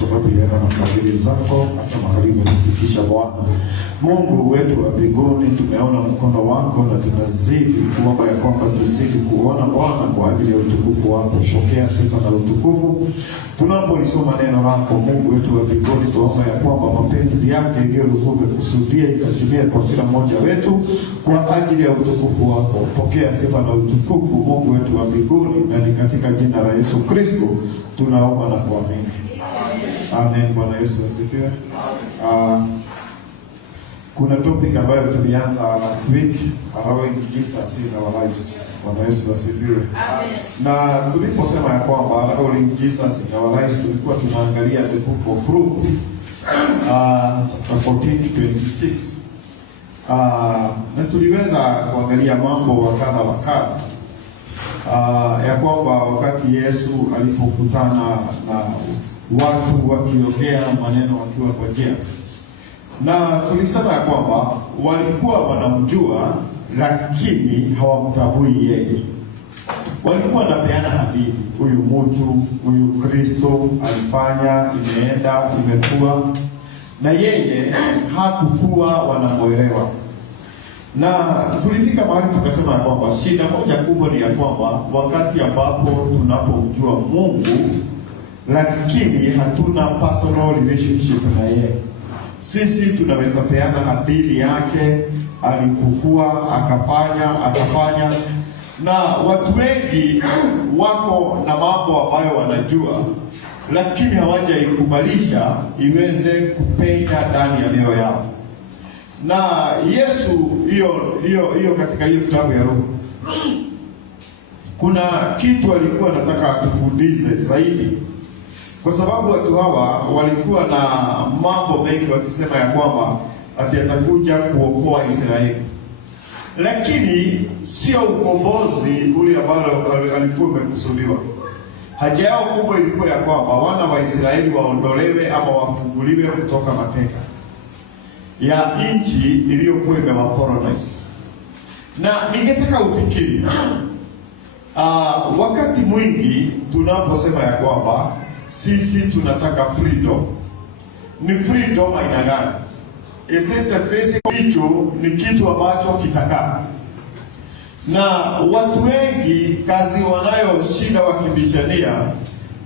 sababu ya na fadhili zako hata mahali umetufikisha Bwana. Mungu wetu wa mbinguni, tumeona mkono wako na tunazidi kuomba ya kwamba tuzidi kuona Bwana kwa ajili ya utukufu wako. Pokea sifa na utukufu. Tunapolisoma neno lako Mungu wetu wa mbinguni, tuomba ya kwamba mapenzi yake iliyokuwa umekusudia ikatimie kwa kila mmoja wetu kwa ajili ya utukufu wako. Pokea sifa na utukufu Mungu wetu wa mbinguni, na ni katika jina la Yesu Kristo tunaomba na kuamini. Amen. Bwana Yesu asifiwe. Kuna topic ambayo tulianza last week, allowing Jesus in our lives. Bwana Yesu asifiwe. Amen. Na tuliposema ya kwamba allowing Jesus in our lives, tulikuwa tunaangalia the book of Ruth, chapter 14-26. Na tuliweza kuangalia mambo wa kadha wa kadha. Ya kwamba wakati Yesu alipokutana na watu wakiongea maneno wakiwa kwa njia, na tulisema ya kwamba walikuwa wanamjua lakini hawamtambui yeye. Walikuwa wanapeana hadithi, huyu mtu, huyu Kristo alifanya, imeenda, imekuwa, na yeye hakukuwa wanamuelewa. Na tulifika mahali tukasema ya kwamba shida moja kubwa ni ya kwamba wakati ambapo tunapomjua Mungu lakini hatuna personal relationship na yeye, sisi tunaweza peana hadithi yake, alifufua, akafanya, na watu wengi wako na mambo ambayo wanajua lakini hawajaikubalisha iweze kupenya ndani ya mioyo yao. Na Yesu hiyo katika hiyo kitabu ya Ruth, kuna kitu alikuwa anataka atufundishe zaidi, kwa sababu watu hawa walikuwa na mambo mengi wakisema ya kwamba ati atakuja kuokoa Israeli, lakini sio ukombozi ule ambao alikuwa umekusudiwa. Haja yao kubwa ilikuwa ya kwamba wana wa Israeli waondolewe ama wafunguliwe kutoka mateka ya nchi iliyokuwa imewakolonize. Na ningetaka ufikiri, wakati mwingi tunaposema ya kwamba sisi tunataka freedom, ni freedom aina gani? Is it a physical? Hicho ni kitu ambacho kitakaa. Na watu wengi kazi wanayo shida wakibishania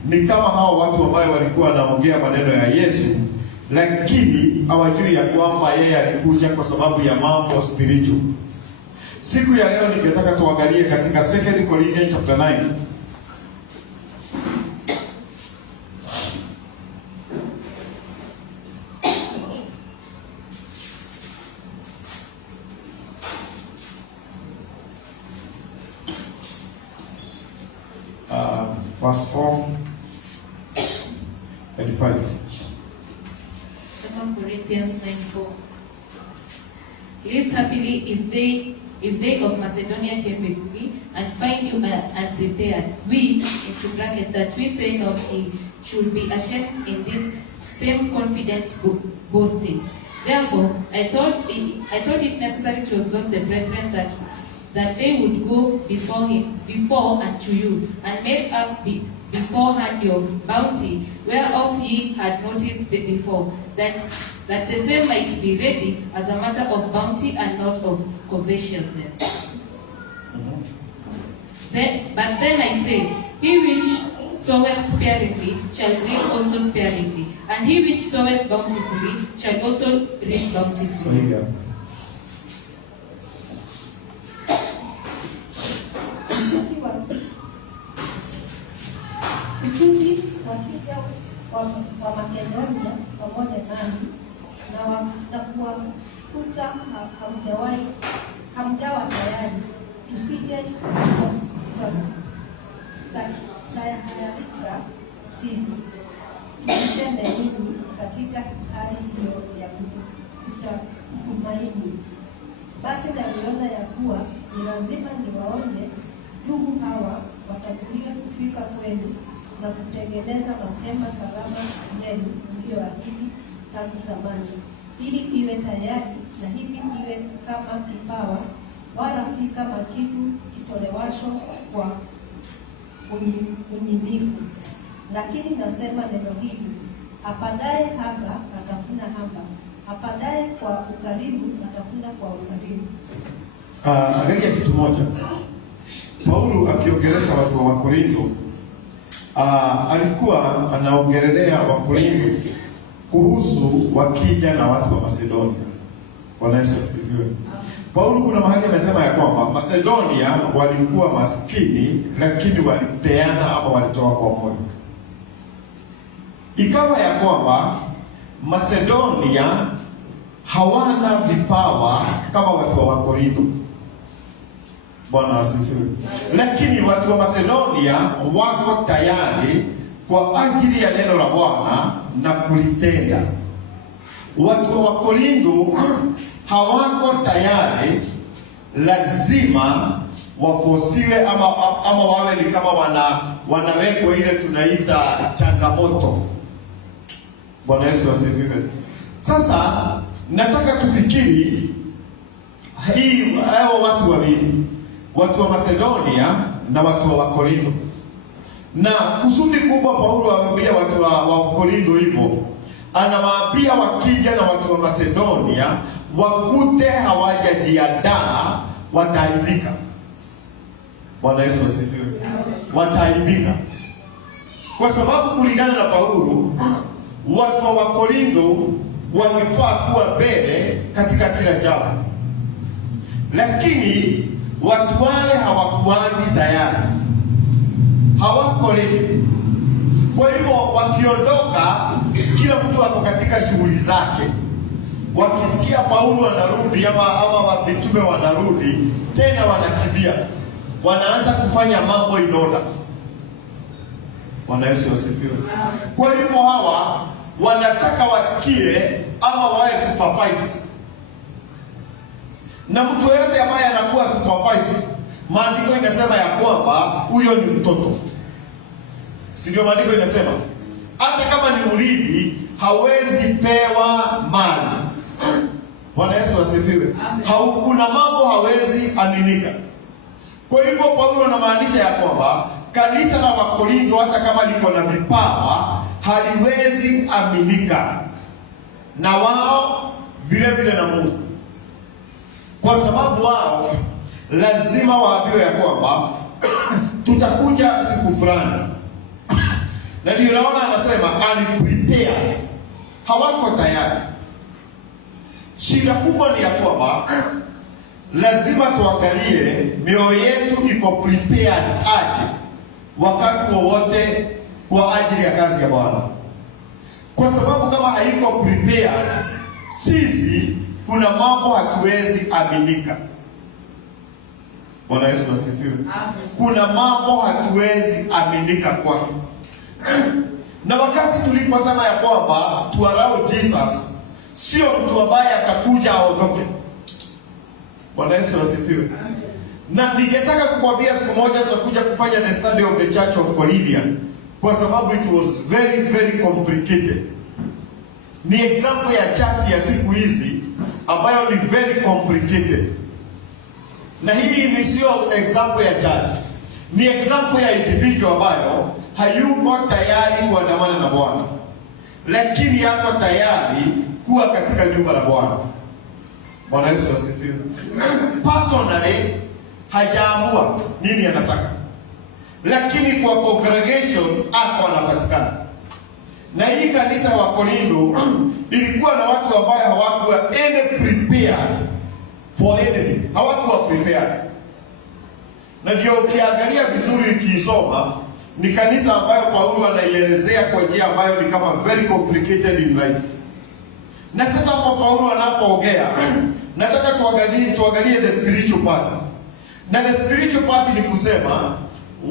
ni kama hao watu ambao walikuwa wanaongea maneno ya Yesu, lakini hawajui ya kwamba yeye alikuja kwa sababu ya mambo spiritual. Siku ya leo ningetaka tuangalie katika 2 Corinthians chapter 9. Verse 4 and 5. 2 Corinthians 9:4. Live happily if they of Macedonia came with me and find you unprepared. We, into bracket, that we say not he should be ashamed in this same confident boasting. Therefore, I thought it necessary to exhort the brethren that they would go before unto you, and make up beforehand your bounty, whereof ye had noticed before, that the same might be ready as a matter of bounty and not of covetousness. But then I say, he which soweth sparingly shall reap also sparingly, and he which soweth bountifully shall also reap bountifully. Kusudi wakija wa Makedonia pamoja nami na kuwakuta hamjawa tayari, tusije hayarika sisi tuseme nini katika hali hiyo ya kutumaini. Basi naliona ya kuwa ni lazima niwaone ndugu hawa watakulia kufika kwenu na kutengeneza mapema karama yenu mlioahidi tangu zamani, ili iwe tayari, na hivi iwe kama kipawa, wala si kama kitu kitolewasho kwa unyimifu. Lakini nasema neno hili, Apandaye haba atavuna haba, apandaye kwa ukarimu atavuna kwa ukarimu. Angalia kitu moja. Paulo akiongelesha watu wa Korintho, alikuwa anaongelelea wa Korintho kuhusu wakija na watu wa Macedonia. Bwana Yesu asifiwe. Paulo kuna mahali amesema ya kwamba Macedonia walikuwa maskini, lakini walipeana ama walitoa kwa moyo. Ikawa ya kwamba Macedonia hawana vipawa kama watu wa Korintho. Bwana asifiwe. Lakini watu wa Macedonia wako tayari kwa ajili ya neno la Bwana na kulitenda. Watu wa Korintho hawako tayari, lazima wafosiwe ama wawe ni kama wanawekwa ile tunaita changamoto. Bwana Yesu asifiwe. Sasa nataka tufikiri hao watu wawili, watu wa Macedonia na watu wa Korintho. Na kusudi kubwa Paulo awaambia watu wa Korintho hivyo, anawaambia wakija na watu wa Macedonia wakute hawajajiandaa, wataaibika. Bwana Yesu asifiwe. Wataaibika. Kwa sababu kulingana na Paulo, watu wa Korintho walifaa kuwa mbele katika kila jambo. Lakini watu wale hawakuanzi tayari. Hawako ready. Kwa hivyo wakiondoka, kila mtu ako katika shughuli zake. Wakisikia Paulo anarudi ama mitume wanarudi, tena wanakimbia. Wanaanza kufanya mambo in order. Bwana Yesu asifiwe. Kwa hivyo hawa wanataka wasikie ama wawe supervised. Na mtu yote ambaye anakuwa supervised, maandiko inasema ya kwamba huyo ni mtoto. Si ndio maandiko inasema? Hata kama ni mrithi, hawezi pewa mali. Bwana Yesu asifiwe. Kuna mambo hawezi aminika. Kwa hivyo Paulo anamaanisha ya kwamba kanisa la Wakorintho hata kama liko na vipawa haliwezi aminika na wao vile vile na Mungu, kwa sababu wao lazima waambiwe ya kwamba tutakuja siku fulani. Na ndio naona anasema aliprepare, hawako tayari. Shida kubwa ni ya kwamba lazima tuangalie mioyo yetu iko prepared aje wakati wowote kwa ajili ya kazi ya Bwana. Kwa sababu kama haiko prepared, sisi kuna mambo hatuwezi aminika. Bwana Yesu asifiwe. Kuna mambo hatuwezi aminika kwake. Na wakati tuliposema ya kwamba to allow Jesus, sio mtu ambaye atakuja aondoke. Bwana Yesu asifiwe. Na ningetaka kukwambia siku moja tutakuja kufanya the study of the Church of Corinthian, kwa sababu it was very very complicated. Ni example ya church ya siku hizi ambayo ni very complicated. Na hii ni sio example ya church, ni example ya individual ambayo hayuko tayari kuandamana na Bwana, lakini yako tayari kuwa katika nyumba la Bwana. Bwana Yesu asifiwe. Personally hajaamua nini anataka, lakini kwa congregation hapo anapatikana. Na hii kanisa wa Korintho ilikuwa na watu ambao hawakuwa prepared for anything. Hawakuwa prepared. Na ndio ukiangalia vizuri ukisoma, ni kanisa ambayo Paulo anaielezea kwa njia ambayo ni kama very complicated in life. Na sasa kwa Paulo anapoongea, nataka tuangalie the spiritual part. Na the spiritual part ni kusema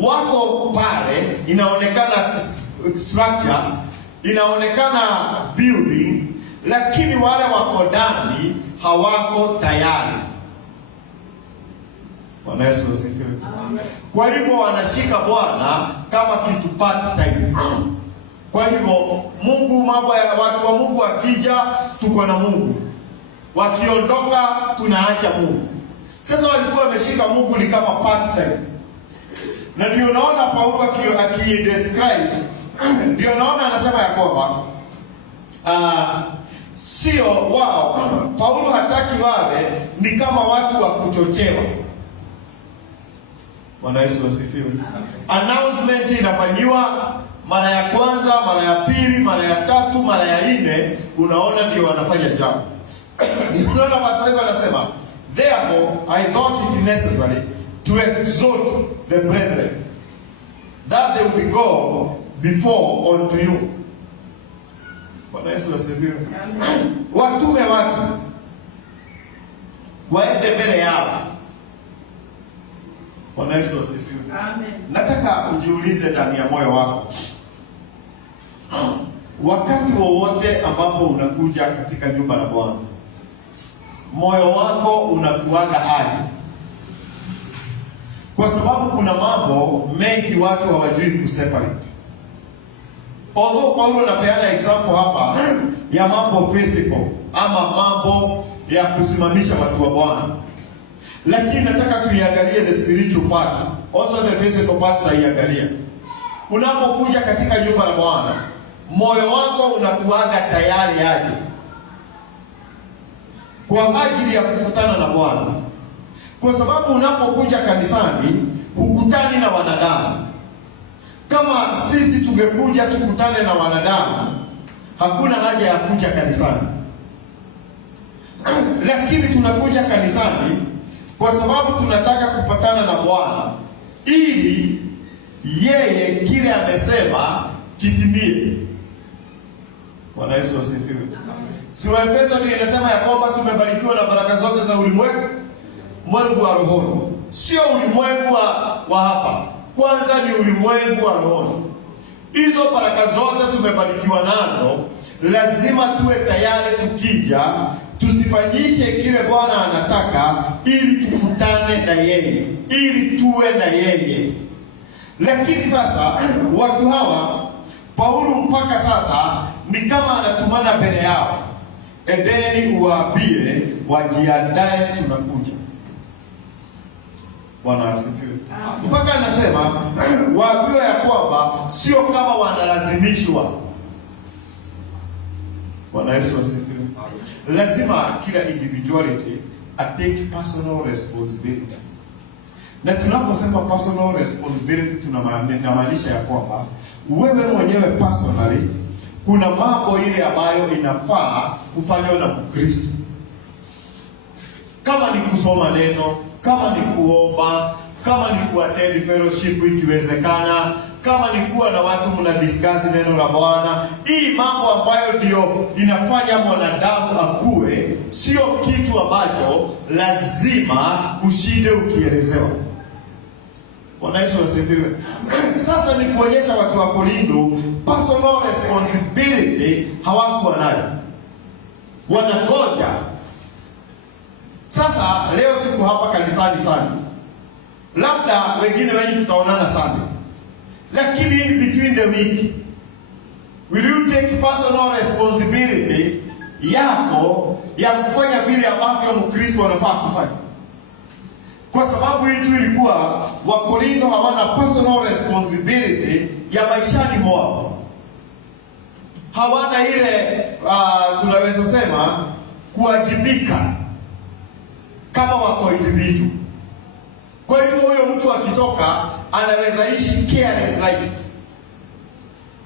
wako pale, inaonekana structure, inaonekana building, lakini wale wako ndani hawako tayari. Bwana Yesu asifiwe. Kwa hivyo wanashika Bwana kama kitu part time. Kwa hivyo Mungu, mambo ya watu wa Mungu wakija tuko na Mungu, wakiondoka tunaacha Mungu. Sasa walikuwa wameshika Mungu ni kama part time. Na ndio naona Paulo akidescribe, ndio naona anasema ya kwamba sio wao. Paulo hataki wawe ni kama watu wa kuchochewa. Bwana Yesu asifiwe. Announcement inafanyiwa mara ya kwanza, mara ya pili, mara ya tatu, mara ya nne, unaona ndio wanafanya jambo. Unaona pastor anasema, therefore I thought it necessary to exhort the brethren that they will go before unto you. Bwana Yesu asifiwe. Watume watu waende mbele yao. Bwana Yesu asifiwe. Amen. Nataka ujiulize ndani ya moyo wako, wakati wowote ambapo unakuja katika nyumba la Bwana, moyo wako unakuaga aje? Kwa sababu kuna mambo mengi watu hawajui kuseparate. Although Paulo anapeana example hapa ya mambo physical ama mambo ya kusimamisha watu wa Bwana, lakini nataka tuiangalie the spiritual part, also the physical part tuiangalia. Unapokuja katika nyumba la Bwana, moyo wako unakuaga tayari aje kwa ajili ya kukutana na Bwana? Kwa sababu unapokuja kanisani hukutani na wanadamu. Kama sisi tungekuja tukutane na wanadamu, hakuna haja ya kuja kanisani. Lakini tunakuja kanisani kwa sababu tunataka kupatana na Bwana, ili yeye kile amesema kitimie. Bwana Yesu asifiwe. Si Waefeso ndio inasema ya kwamba tumebarikiwa na baraka zote za ulimwengu wa rohoni. Sio ulimwengu wa hapa. Kwanza ni ulimwengu wa rohoni. Hizo baraka zote tumebarikiwa nazo, lazima tuwe tayari tukija, tusifanyishe kile Bwana anataka, ili tukutane na yeye, ili tuwe na yeye. Lakini sasa watu hawa, Paulo mpaka sasa ni kama anatumana mbele yao, endeni uwaambie wajiandae, tunakuja. Bwana asifiwe. Mpaka anasema waambiwe ya kwamba sio kama wanalazimishwa. Bwana Yesu asifiwe. Lazima kila individuality take personal responsibility. Na tunaposema personal responsibility tunamaanisha ya kwamba wewe mwenyewe personally kuna mambo ile ambayo inafaa kufanywa na Mkristo. Kama ni kusoma neno, kama ni kuomba, kama ni kuattend fellowship ikiwezekana, kama ni kuwa na watu mna discuss neno la Bwana. Hii mambo ambayo ndio inafanya mwanadamu akue, sio kitu ambacho lazima ushinde ukielezewa. Bwana Yesu asifiwe. Sasa ni kuonyesha watu wa Korinto personal responsibility hawakuwa nayo. Wanangoja. Sasa leo tuko hapa kanisani sana. Labda wengine wengi tutaonana sana. Lakini between the week, will you take personal responsibility yako ya kufanya vile ambavyo Mkristo anafaa kufanya? Kwa sababu hii tu ilikuwa Wakorintho hawana personal responsibility ya maishani mwao. Hawana ile tunaweza sema kuwajibika kama wako individual. Kwa hivyo huyo mtu akitoka anaweza ishi careless life.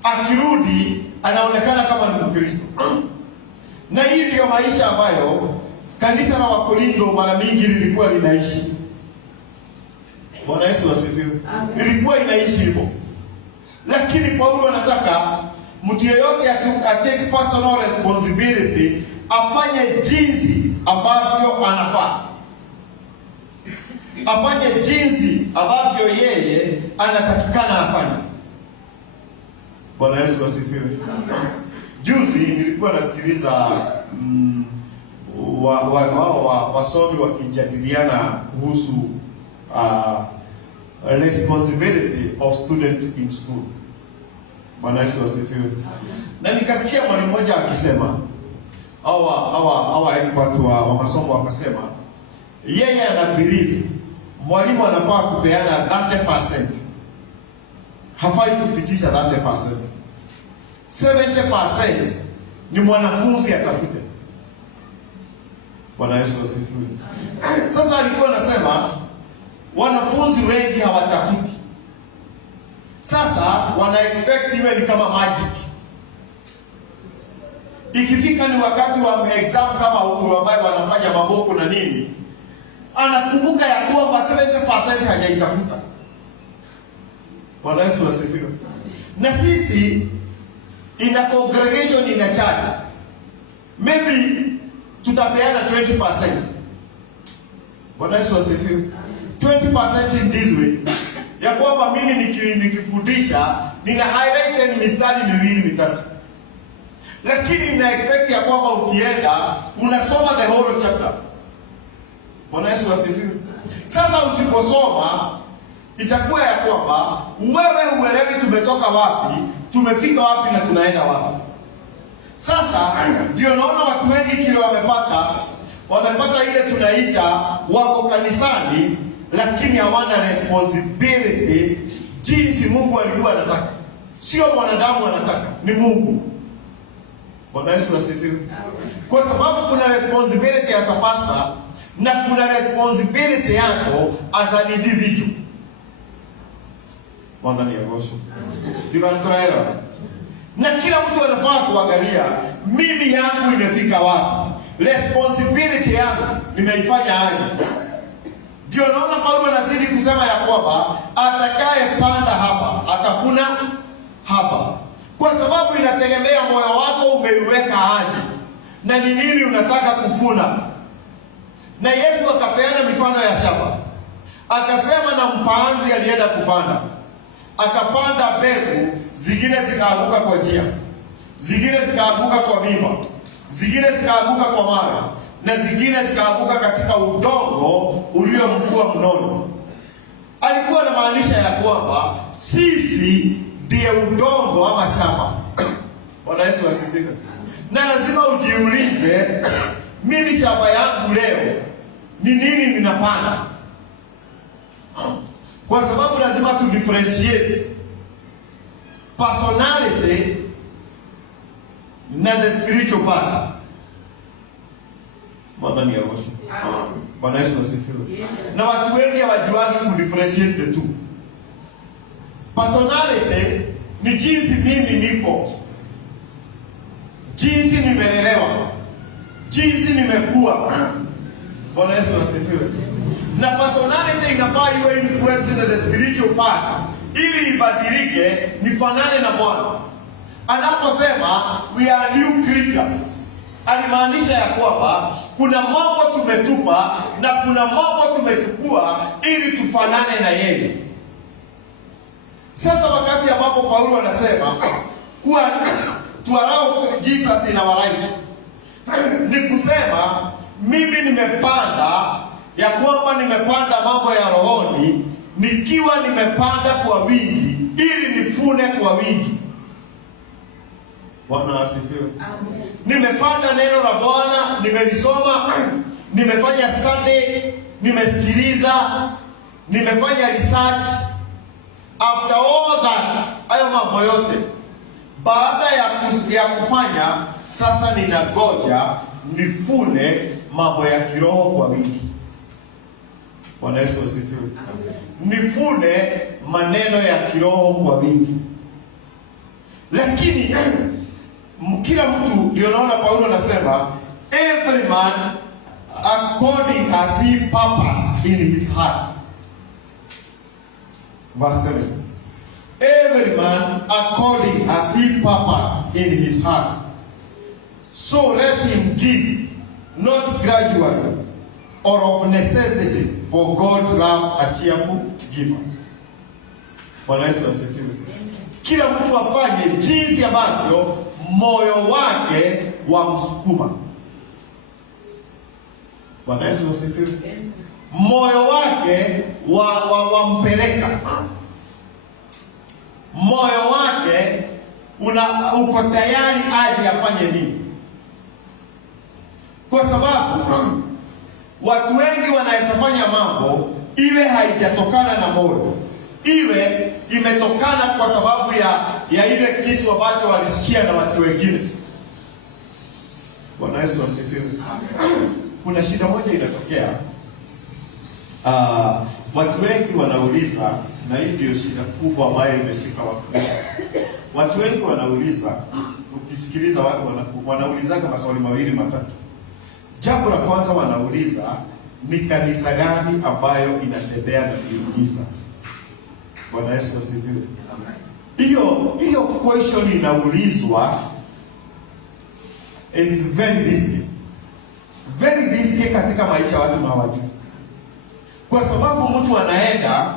Akirudi anaonekana kama ni Mkristo. Na hii ndio maisha ambayo kanisa la Wakorintho mara mingi lilikuwa linaishi. Bwana Yesu asifiwe. Ilikuwa inaishi hivyo. Lakini Paulo anataka mtu yeyote atake personal responsibility, afanye jinsi ambavyo anafaa. Afanye jinsi ambavyo yeye anatakikana afanye. Bwana Yesu asifiwe. Juzi nilikuwa nasikiliza wasomi wakijadiliana kuhusu responsibility of student in school. Bwana Yesu asifiwe. Na nikasikia mwalimu mmoja akisema, hawa expert wa masomo wakasema, yeye ana believe mwalimu anafaa kupeana 30%. Hafai kupitisha 30%. 70% ni mwanafunzi atafute. Bwana Yesu asifiwe. Sasa alikuwa anasema wanafunzi wengi hawatafuti. Sasa wana expect iwe ni kama magic. Ikifika ni wakati wa exam kama huu ambao wanafanya maboko na nini, anakumbuka ya kuwa 70% hajaitafuta. Bwana Yesu asifiwe. Na sisi in a congregation, in a church, maybe tutapeana 20%. Bwana Yesu asifiwe. 20% in this way. Ya kwamba mimi nikifundisha nina highlight mistari miwili mitatu. Lakini nina expect ya kwamba ukienda unasoma the whole chapter. Bwana Yesu asifiwe. Sasa usiposoma itakuwa ya kwamba wewe uelewi tumetoka wapi, tumefika wapi na tunaenda wapi. Sasa ndio naona watu wengi kile wamepata ile tunaita wako kanisani, lakini hawana responsibility jinsi Mungu alikuwa anataka. Sio mwanadamu anataka, ni Mungu. Bwana Yesu asifiwe. Kwa sababu kuna responsibility as a pastor na kuna responsibility yako as an individual. Bwana ni Yesu. Tunaelewa? Na kila mtu anafaa kuangalia mimi yangu imefika wapi, responsibility yangu nimeifanya aje. Ndio naona Paulo anazidi kusema ya kwamba atakaye panda hapa atafuna hapa, kwa sababu inategemea moyo wako umeiweka aje na ni nini unataka kufuna. Na Yesu akapeana mifano ya shamba, akasema na mpanzi alienda kupanda, akapanda mbegu, zingine zikaanguka kwa njia, zingine zikaanguka kwa miba, zingine zikaanguka kwa mawe, na zingine zikaanguka katika udongo uliomkuwa mnono. Alikuwa anamaanisha ya kwamba sisi ndiye udongo ama shamba. Bwana Yesu asifiwe. Na lazima ujiulize, mimi shamba yangu leo ni nini ninapanda? Kwa sababu lazima tu differentiate personality na the spiritual part. Bwana ni Yesu. Bwana Yesu asifiwe. Na watu wengi hawajuagi ku differentiate the two. Personality ni jinsi mimi niko, jinsi nimelelewa, jinsi nimekuwa. Bwana Yesu asifiwe. Na personality inafaa iwe influenced na the spiritual part ili ibadilike nifanane na Bwana. Anaposema we are new creature, alimaanisha ya kwamba kuna mambo tumetupa na kuna mambo tumechukua ili tufanane na yeye. Sasa wakati ambapo Paulo anasema kuwa to allow Jesus in our lives, ni kusema mimi nimepanda ya kwamba nimepanda mambo ya rohoni, nikiwa nimepanda kwa wingi ili nifune kwa wingi. Bwana asifiwe. Amen. Nimepanda neno la Bwana, nimelisoma, nimefanya study, nimesikiliza, nimefanya research. After all that, hayo mambo yote, baada ya kufanya, sasa ninagoja nifune mambo ya kiroho kwa wingi. Bwana Yesu asifiwe. Nifune maneno ya kiroho kwa wingi. Lakini kila mtu, ndio naona Paulo anasema every man according as he purpose in his heart. Verse 7. Every man according as he purpose in his heart. So let him give, not gradually or of necessity, for God love a cheerful giver. Bwana Yesu asifiwe. Kila mtu afanye jinsi ambavyo moyo wake wamsukuma. Bwana Yesu asifiwe. Moyo wake wampeleka. Moyo wake uko tayari aje afanye nini? Kwa sababu watu wengi wanaweza fanya mambo iwe haijatokana na moyo, iwe imetokana kwa sababu ya ile kitu ambacho walisikia na watu wengine. Yesu asifiwe. Kuna shida moja inatokea. Watu wengi wanauliza, na hii ndio shida kubwa ambayo imeshika watu. Watu wengi wanauliza, ukisikiliza watu wanauliza kama maswali mawili matatu. Jambo la kwanza wanauliza, ni kanisa gani ambayo inatembea na miujiza? Bwana Yesu asifiwe. Hiyo question inaulizwa, it's very risky. Very risky katika maisha watu hawajui. Kwa sababu mtu anaenda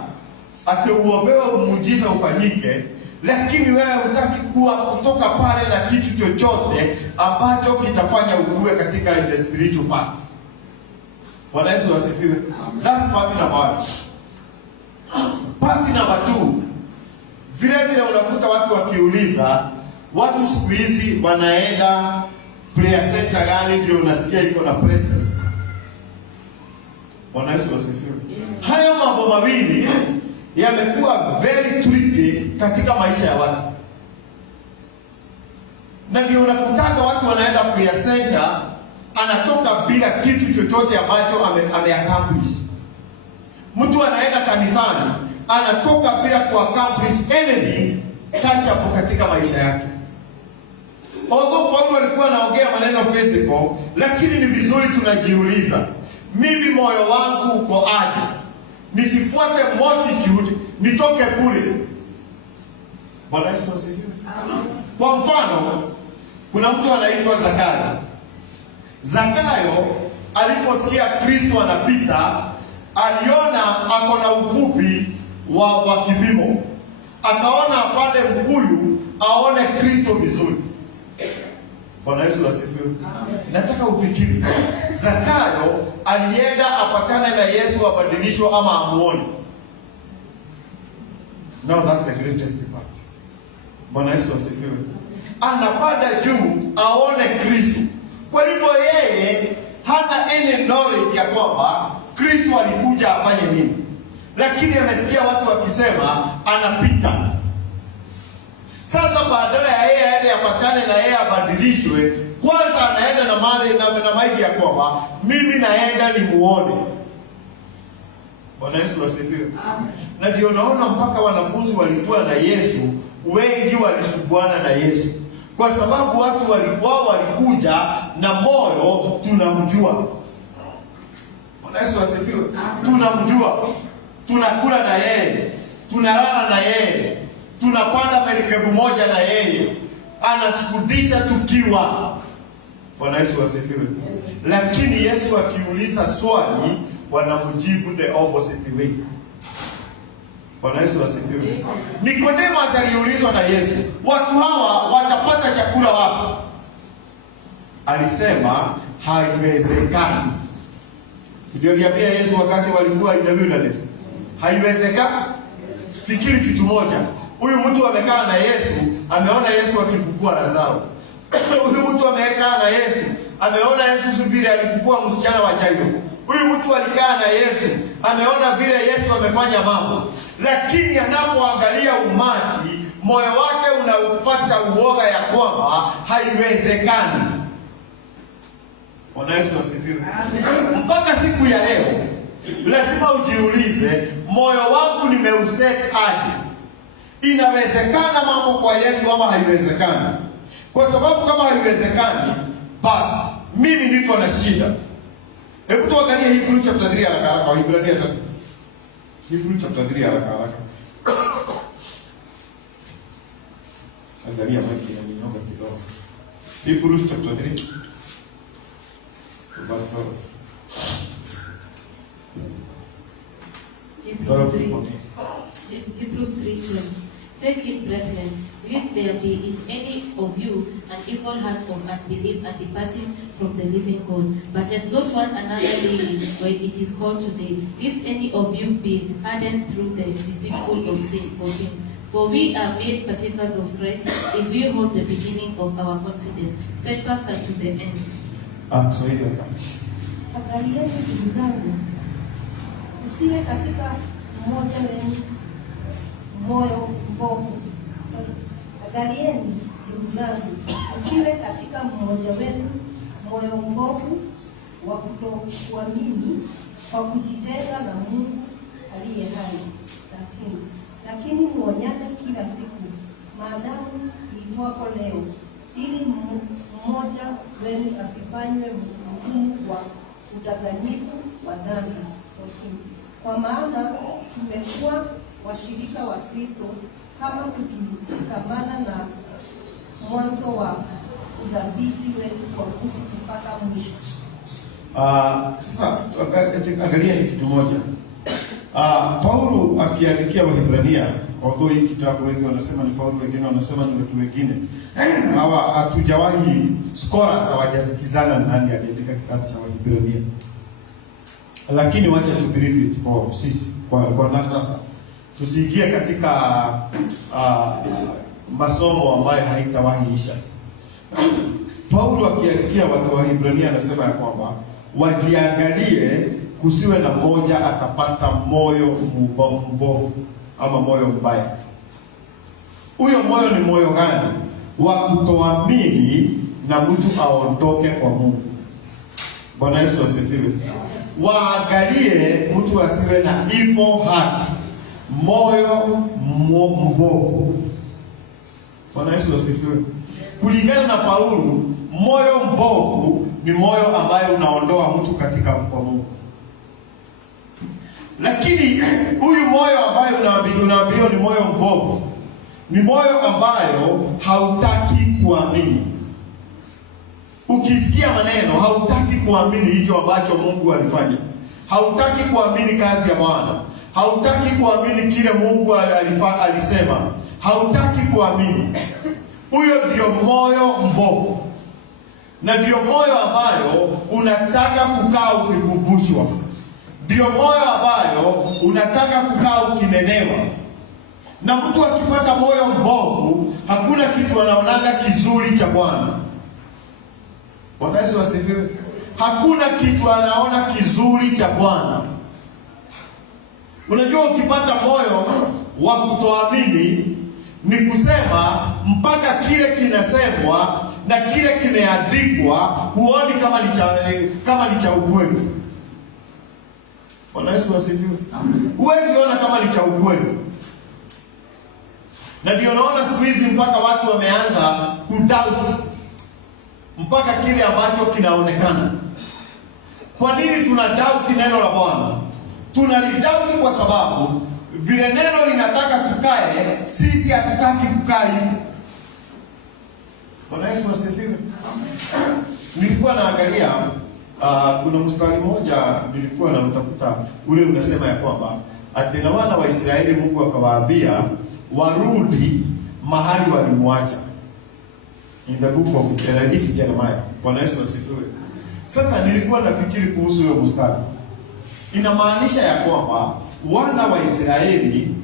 ateuobewa muujiza ufanyike, lakini wewe hutaki kutoka pale na kitu chochote ambacho kitafanya ukue katika the spiritual part. Bwana Yesu asifiwe. That's part number one. Part number two, vile unakuta watu wakiuliza, watu siku hizi wanaenda prayer center gani ndio unasikia iko na presence. Bwana Yesu asifiwe. Hayo mambo mawili yamekuwa very tricky katika maisha ya watu. Na ndio unakutaka watu wanaenda prayer center, anatoka bila kitu chochote ambacho ameaccomplish. Mtu anaenda kanisani, anatoka bila kuaccomplish anything tangible katika maisha yake. Although Paulo alikuwa anaongea maneno physical, lakini ni vizuri tunajiuliza, mimi moyo wangu uko aje? Nisifuate multitude, nitoke kule. Bwana Yesu asifiwe. Kwa mfano, kuna mtu anaitwa Zakayo. Zakayo aliposikia Kristo anapita, aliona ako na ufupi wa kipimo. Akaona apande mkuyu aone Kristo vizuri. Bwana Yesu asifiwe. Nataka ufikiri, Zakayo alienda apatane na Yesu abadilishwe ama amuone. Now that's the greatest part. Bwana Yesu asifiwe. Anapanda juu aone Kristo. Kwa hivyo yeye hana any knowledge ya kwamba Kristo alikuja afanye nini. Lakini amesikia watu wakisema anapita. Sasa badala ya yeye aende apatane na yeye abadilishwe, kwanza anaenda na mali na maiki ya kwamba mimi naenda nimuone. Bwana Yesu asifiwe. Amen. Na ndio naona mpaka wanafunzi walikuwa na Yesu, wengi walisuguana na Yesu. Kwa sababu watu walikuja na moyo tunamjua. Bwana Yesu asifiwe. Tunamjua. Tunakula na yeye. Tunalala na yeye. Tunapanda merikebu moja na yeye. Anasifundisha tukiwa. Bwana Yesu asifiwe. Lakini Yesu akiuliza swali, wanamjibu the opposite way. Bwana Yesu asifiwe. Nikodemo aliulizwa na Yesu, watu hawa watapata chakula wapi? Alisema haiwezekani. Ndio aliambia Yesu wakati walikuwa in the wilderness. Haiwezekani. Fikiri kitu moja. Huyu mtu amekaa na Yesu, ameona Yesu akifufua Lazaro. Huyu mtu amekaa na Yesu, ameona Yesu subiri alifufua msichana wa Jairo. Huyu mtu alikaa na Yesu, ameona vile Yesu amefanya mambo. Lakini anapoangalia umati, moyo wake unaupata uoga ya kwamba haiwezekani. Bwana Yesu asifiwe. Mpaka siku ya leo lazima ujiulize, moyo wangu nimeuset aje? Inawezekana mambo kwa Yesu ama haiwezekani? Kwa sababu kama haiwezekani, basi mimi niko na shida. Hebu tuangalie Hebrews chapter 3 haraka haraka, Waebrania 3. Hebrews chapter 3 haraka haraka. Angalia maiki ya ninaomba kidogo. Hebrews chapter 3 verse 12. Hebrews 3:12. Take it, brethren, lest there be in any of you an evil heart of unbelief and departing from the living God. But exhort one another daily, when it is called today, lest any of you be hardened through the deceitful of sin. 14. For we are made partakers of Christ if we hold the beginning of our confidence steadfast unto the end. Angalieni ndugu zangu, usiwe katika mmoja wenu moyo mbovu. Angalieni ndugu zangu, usiwe katika mmoja wenu moyo mbovu wa kutokuamini kwa kujitenga na Mungu aliye hai. Lakini muonyane kila siku, maadamu iitwapo leo, ili mmoja wenu asifanywe mhukumu wa udanganyifu wa dhambi. Kwa maana tumekuwa washirika wa Kristo, kama tukishikamana na mwanzo wa udhabiti wetu kwa nguvu mpaka mwisho. Sasa angalia ni kitu moja. Paulo akiandikia Waebrania, although hii kitabu wengi wanasema ni Paulo, wengine wanasema ni watu wengine. Hawa hatujawahi scholars hawajasikizana nani aliandika kitabu cha Waebrania. Lakini wacha tu brief it for sisi kwa na sasa. Tusiingie katika masomo ambayo haitawahi isha. Paulo akiandikia watu wa Waebrania anasema ya kwamba wajiangalie kusiwe na mmoja atapata moyo mbovu ama moyo mbaya. Huyo moyo ni moyo gani? Wa kutoamini na mtu aondoke kwa Mungu. Bwana Yesu asifiwe. Waangalie mtu asiwe na evil heart, moyo mbovu. Bwana Yesu asifiwe. Kulingana na Paulo, moyo mbovu ni moyo ambayo unaondoa mtu katika kwa Mungu. Lakini huyu moyo ambayo unaambiwa ni moyo mbovu ni moyo ambayo hautaki kuamini. Ukisikia maneno hautaki kuamini hicho ambacho Mungu alifanya. Hautaki kuamini kazi ya Bwana. Hautaki kuamini kile Mungu alisema. Hautaki kuamini. Huyo ndio moyo mbovu. Na ndio moyo ambayo unataka kukaa ukikumbushwa. Ndio moyo ambayo unataka kukaa ukinenewa. Na mtu akipata moyo mbovu, hakuna kitu anaonaga kizuri cha Bwana. Bwana Yesu asifiwe. Hakuna kitu anaona kizuri cha Bwana. Unajua ukipata moyo wa kutoamini ni kusema mpaka kile kinasemwa na kile kimeandikwa huoni kama ni cha ukweli. Bwana Yesu asifiwe. Huwezi ona kama ni cha ukweli. Na ndio naona siku hizi mpaka watu wameanza kudoubt mpaka kile ambacho kinaonekana. Kwa nini tuna doubt neno la Bwana? Tunalidoubt kwa sababu vile neno linataka kukae, sisi hatutaki kukaa hivi. Bwana Yesu asifiwe. Nilikuwa naangalia kuna mstari mmoja nilikuwa namtafuta ule unasema ya kwamba atena wana wa Israeli Mungu akawaambia warudi mahali walimwacha. In the book of Jeremiah. Bwana Yesu asifiwe. Sasa nilikuwa nafikiri kuhusu huyo mstari. Inamaanisha ya kwamba wana wa Israeli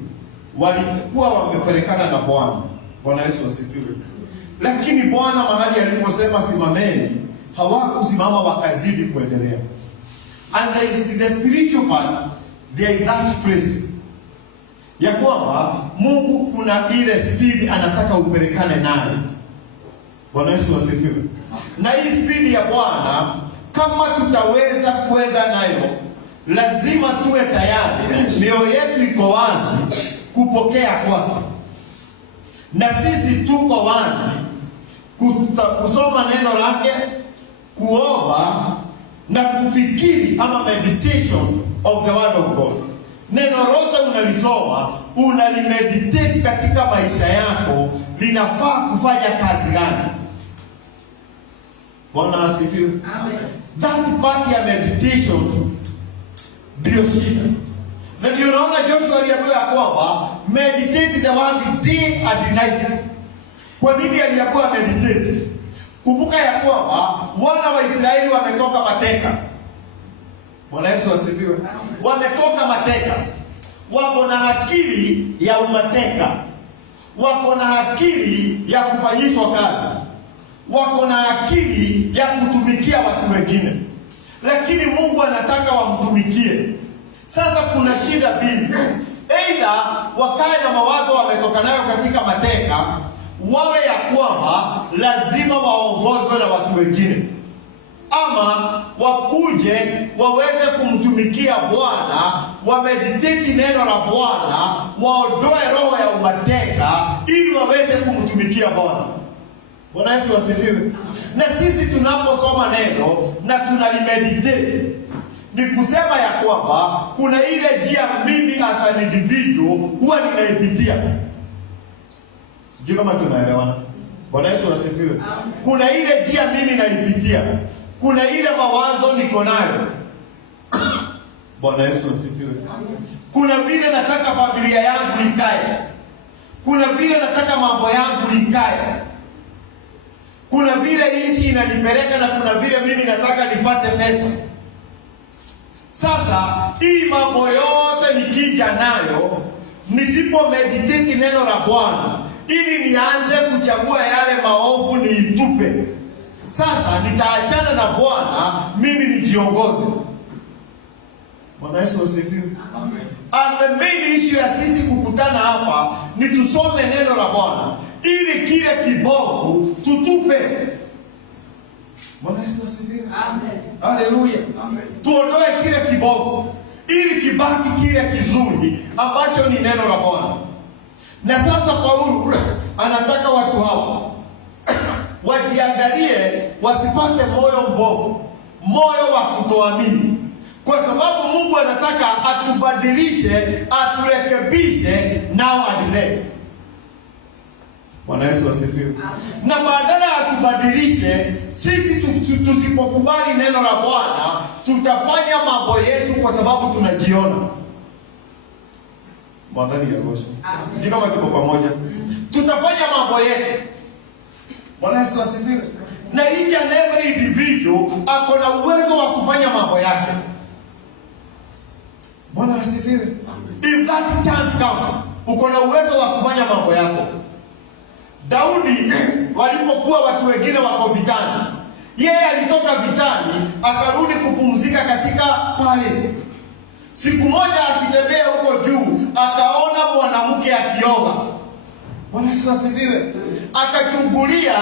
walikuwa wamepelekana na Bwana. Bwana Yesu asifiwe. Lakini Bwana mahali aliposema simameni, hawakusimama wakazidi kuendelea. And there is the spiritual part, there is that phrase ya kwamba Mungu kuna ile speed anataka upelekane naye. Bwana Yesu asifiwe. Na hii speed ya Bwana kama tutaweza kwenda nayo, lazima tuwe tayari, mioyo yetu iko wazi kupokea kwake. Na sisi tuko wazi kusoma neno lake, kuomba na kufikiri ama meditation of the word of God. Neno lote unalisoma, unalimeditate katika maisha yako, linafaa kufanya kazi gani? Bwana asifiwe. Amen. That part ya meditation ndio shida. Na ndio naona Joshua aliambiwa kwamba meditate the word day and night. Kwa nini aliambiwa meditate? Kumbuka ya kwamba wana wa Israeli wametoka mateka. Bwana Yesu asifiwe. Wametoka mateka. Wako na akili ya umateka. Wako na akili ya kufanyishwa kazi. Wako na akili ya kutumikia watu wengine. Lakini Mungu anataka wamtumikie. Sasa kuna shida mbili. Aidha wakae na mawazo wametoka nayo katika mateka, wawe ya kwamba lazima waongozwe na watu wengine. ama wakuje waweze kumtumikia Bwana, wameditate neno la Bwana, waondoe roho ya umateka ili waweze kumtumikia Bwana. Bwana Yesu asifiwe. Na sisi tunaposoma neno na tunalimeditate, ni kusema ya kwamba kuna ile njia mimi as an individual huwa ninaipitia. Sijui kama tunaelewana. Bwana Yesu asifiwe. Kuna ile njia mimi naipitia. Kuna ile mawazo niko nayo. Bwana Yesu asifiwe. Kuna vile nataka familia yangu ikae. Kuna vile nataka mambo yangu ikae. Kuna vile nchi inanipeleka na kuna vile mimi nataka nipate pesa. Sasa hii mambo yote nikija nayo, nisipo meditate neno la Bwana ili nianze kuchagua yale maovu niitupe, sasa nitaachana na Bwana, mimi nijiongoze. Bwana Yesu asifiwe. Amen. And the main issue ya sisi kukutana hapa ni tusome neno la Bwana ili kile kibovu tutupe. Bwana Yesu asifiwe. Amen. Haleluya. Amen. Tuondoe kile kibovu ili kibaki kile kizuri ambacho ni neno la Bwana. Na sasa Paulo anataka watu hao wajiangalie wasipate moyo mbovu, moyo wa kutoamini. Kwa sababu Mungu anataka atubadilishe, aturekebishe nao adile. Bwana Yesu asifiwe. Na badala ya atubadilishe, sisi tusipokubali neno la Bwana, tutafanya mambo yetu kwa sababu tunajiona. Mwadhani ya Roho. Ndio kama tuko pamoja. Tutafanya mambo yetu. Bwana Yesu asifiwe. Na each and every individual ako na uwezo wa kufanya mambo yake. Bwana asifiwe. If that chance come, uko na uwezo wa kufanya mambo yako. Daudi walipokuwa watu wengine wako vitani, yeye alitoka vitani akarudi kupumzika katika palace. Siku moja akitembea huko juu akaona mwanamke akioga. Bwana Yesu asifiwe. Akachungulia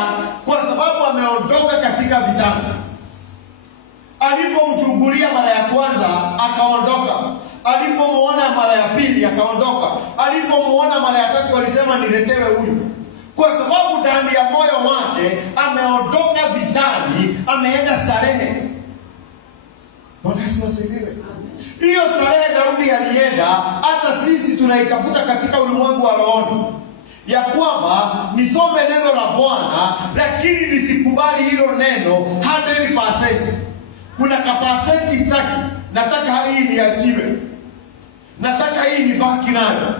kwa sababu ameondoka katika vitani. Alipomchungulia mara ya kwanza akaondoka. Alipomuona mara ya pili akaondoka. Alipomuona mara ya tatu alisema niletewe huyu. Kwa sababu ndani ya moyo wake ameondoka vitani, ameenda starehe. Bwana Yesu asifiwe. Hiyo starehe Daudi alienda, hata sisi tunaitafuta katika ulimwengu wa rohoni. Ya kwamba nisome neno la Bwana lakini nisikubali hilo neno 100%. Kuna kapasiti sitaki. Nataka hii niachiwe. Nataka hii nibaki nayo.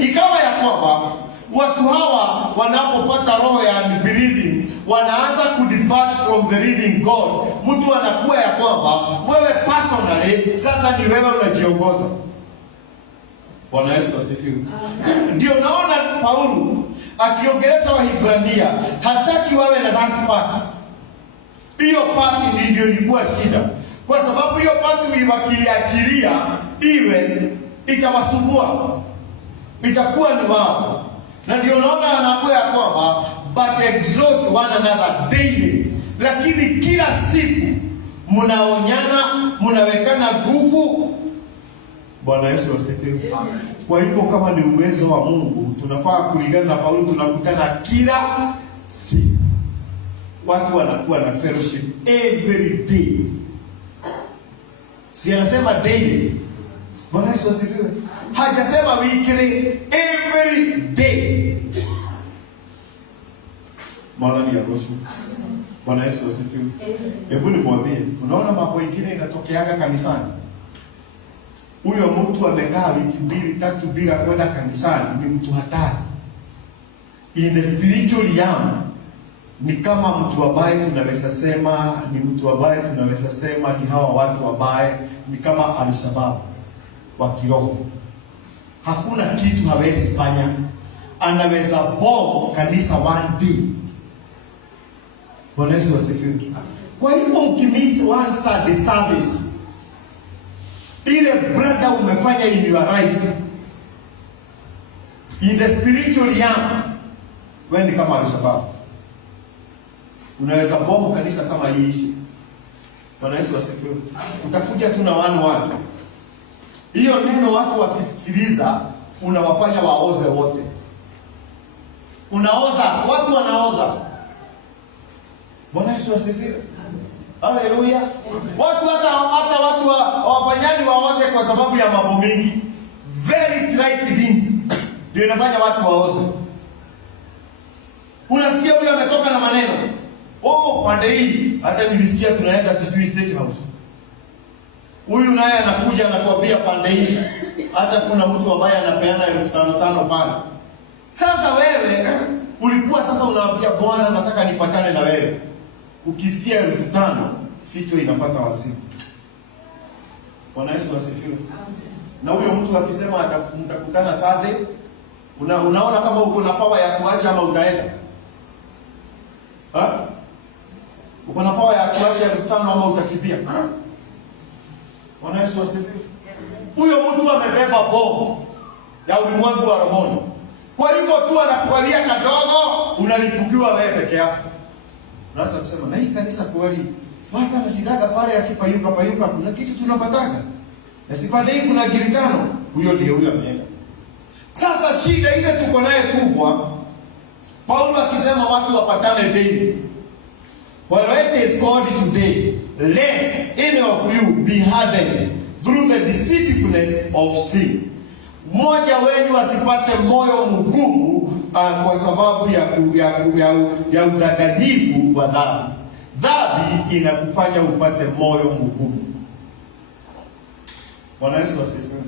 Ikawa ya kwamba watu hawa wanapopata roho ya unbelieving, wanaanza kudepart from the living God. Mtu anakuwa ya kwamba wewe personally sasa ni wewe unajiongoza. Bwana Yesu asifiwe. Ndio naona Paulo akiongelesha Wahibrania hataki wawe na that part. Hiyo part ndio ilikuwa shida. Kwa sababu hiyo part wakiachilia iwe itawasumbua. Itakuwa ni wao. Na ndio naona anakuwa ya kwamba but exhort one another daily. Lakini kila siku mnaonyana, mnawekana nguvu. Bwana Yesu asifiwe. Kwa hivyo kama ni uwezo wa Mungu, tunafaa kulingana na Paulo, tunakutana kila siku. Watu wanakuwa na fellowship every day. Si anasema daily. Bwana Yesu asifiwe. Hajasema weekly, every day. Mwadhani ya Roho. Bwana Yesu asifiwe. Hebu nimwambie, unaona mambo mengine inatokeaga kanisani. Huyo mtu amekaa wiki 2-3 bila kwenda kanisani ni mtu hatari. In the spiritual realm ni kama mtu ambaye tunaweza sema ni hawa watu ambaye ni kama Al-Shabaab wa kiroho. Hakuna kitu hawezi fanya. Anaweza bomb kanisa one day. Bwana Yesu asifiwe. Kwa hivyo ukimiss one Sunday service, ile brother umefanya in your life, in the spiritual realm, wewe ni kama Al-Shabaab. Unaweza bomb kanisa kama hii. Bwana Yesu asifiwe. Utakuja tu na watu. Hiyo neno watu wakisikiliza unawafanya waoze wote. Unaoza, watu wanaoza. Bwana Yesu asifiwe. Haleluya. Watu hata watu wafanyani waoze kwa sababu ya mambo mengi. Very slight things ndio inafanya watu waoze. Unasikia huyu ametoka na maneno. Oh, pande hii hata nilisikia tunaenda State House. Huyu naye anakuja anakuambia pande hii hata kuna mtu ambaye anapeana 5,500 pale. Sasa wewe ulikuwa sasa unaambia Bwana nataka nipatane na wewe. Ukisikia 5,000 kichwa inapata wazimu. Bwana Yesu asifiwe. Na huyo mtu akisema mtakutana Sunday, unaona kama uko na power ya kuacha ama utaenda? Uko na power ya kuacha 5,000 ama utakimbia? Bwana Yesu asifiwe. Huyo mtu amebeba bomu ya ulimwengu wa rohoni. Kwa hivyo tu anakualia kadogo, unalipukiwa wewe peke yako. Unaanza kusema na hii kanisa kweli, Pastor anashindaga pale akipayuka, kuna kitu tunapataka. Na sipande hii kuna giritano, huyo ameenda. Sasa shida ile tuko naye kubwa, Paulo akisema watu wapatane daily. Whatever it is called today, lest any of you be hardened through the deceitfulness of sin. Mmoja wenu asipate moyo mgumu kwa sababu ya udanganyifu wa dhambi. Dhambi inakufanya upate moyo mgumu. Bwana Yesu asifiwe.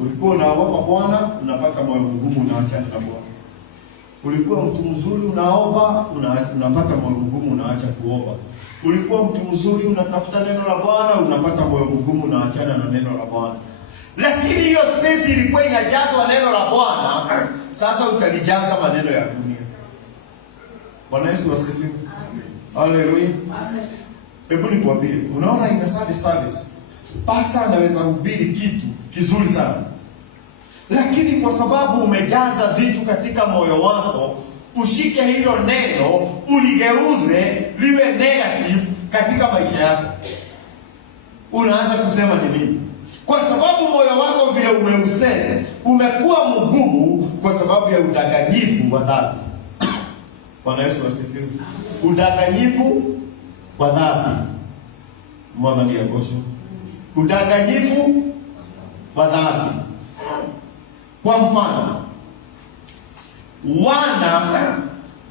Ulikuwa unaogopa Bwana, unapata moyo mgumu, unaachana na Bwana. Ulikuwa mtu mzuri unaomba, unapata moyo mgumu, unaacha kuomba. Ulikuwa mtu mzuri unatafuta neno la Bwana, unapata moyo mgumu, unaachana na neno la Bwana. Lakini hiyo space ilikuwa inajazwa neno la Bwana, sasa utalijaza maneno ya dunia. Bwana Yesu asifiwe. Haleluya. Amen. Hebu nikwambie, unaona ina service. Pastor anaweza kuhubiri kitu kizuri sana. Lakini kwa sababu umejaza vitu katika moyo wako, ushike hilo neno, uligeuze liwe negative katika maisha yako. Unaanza kusema ni nini? Kwa sababu moyo wako vile umeusete, umekuwa mgumu kwa sababu ya udanganyifu wa dhambi. Bwana Yesu asifiwe. Udanganyifu wa dhambi. Mwana ni agosho. Udanganyifu wa dhambi. Kwa mfano,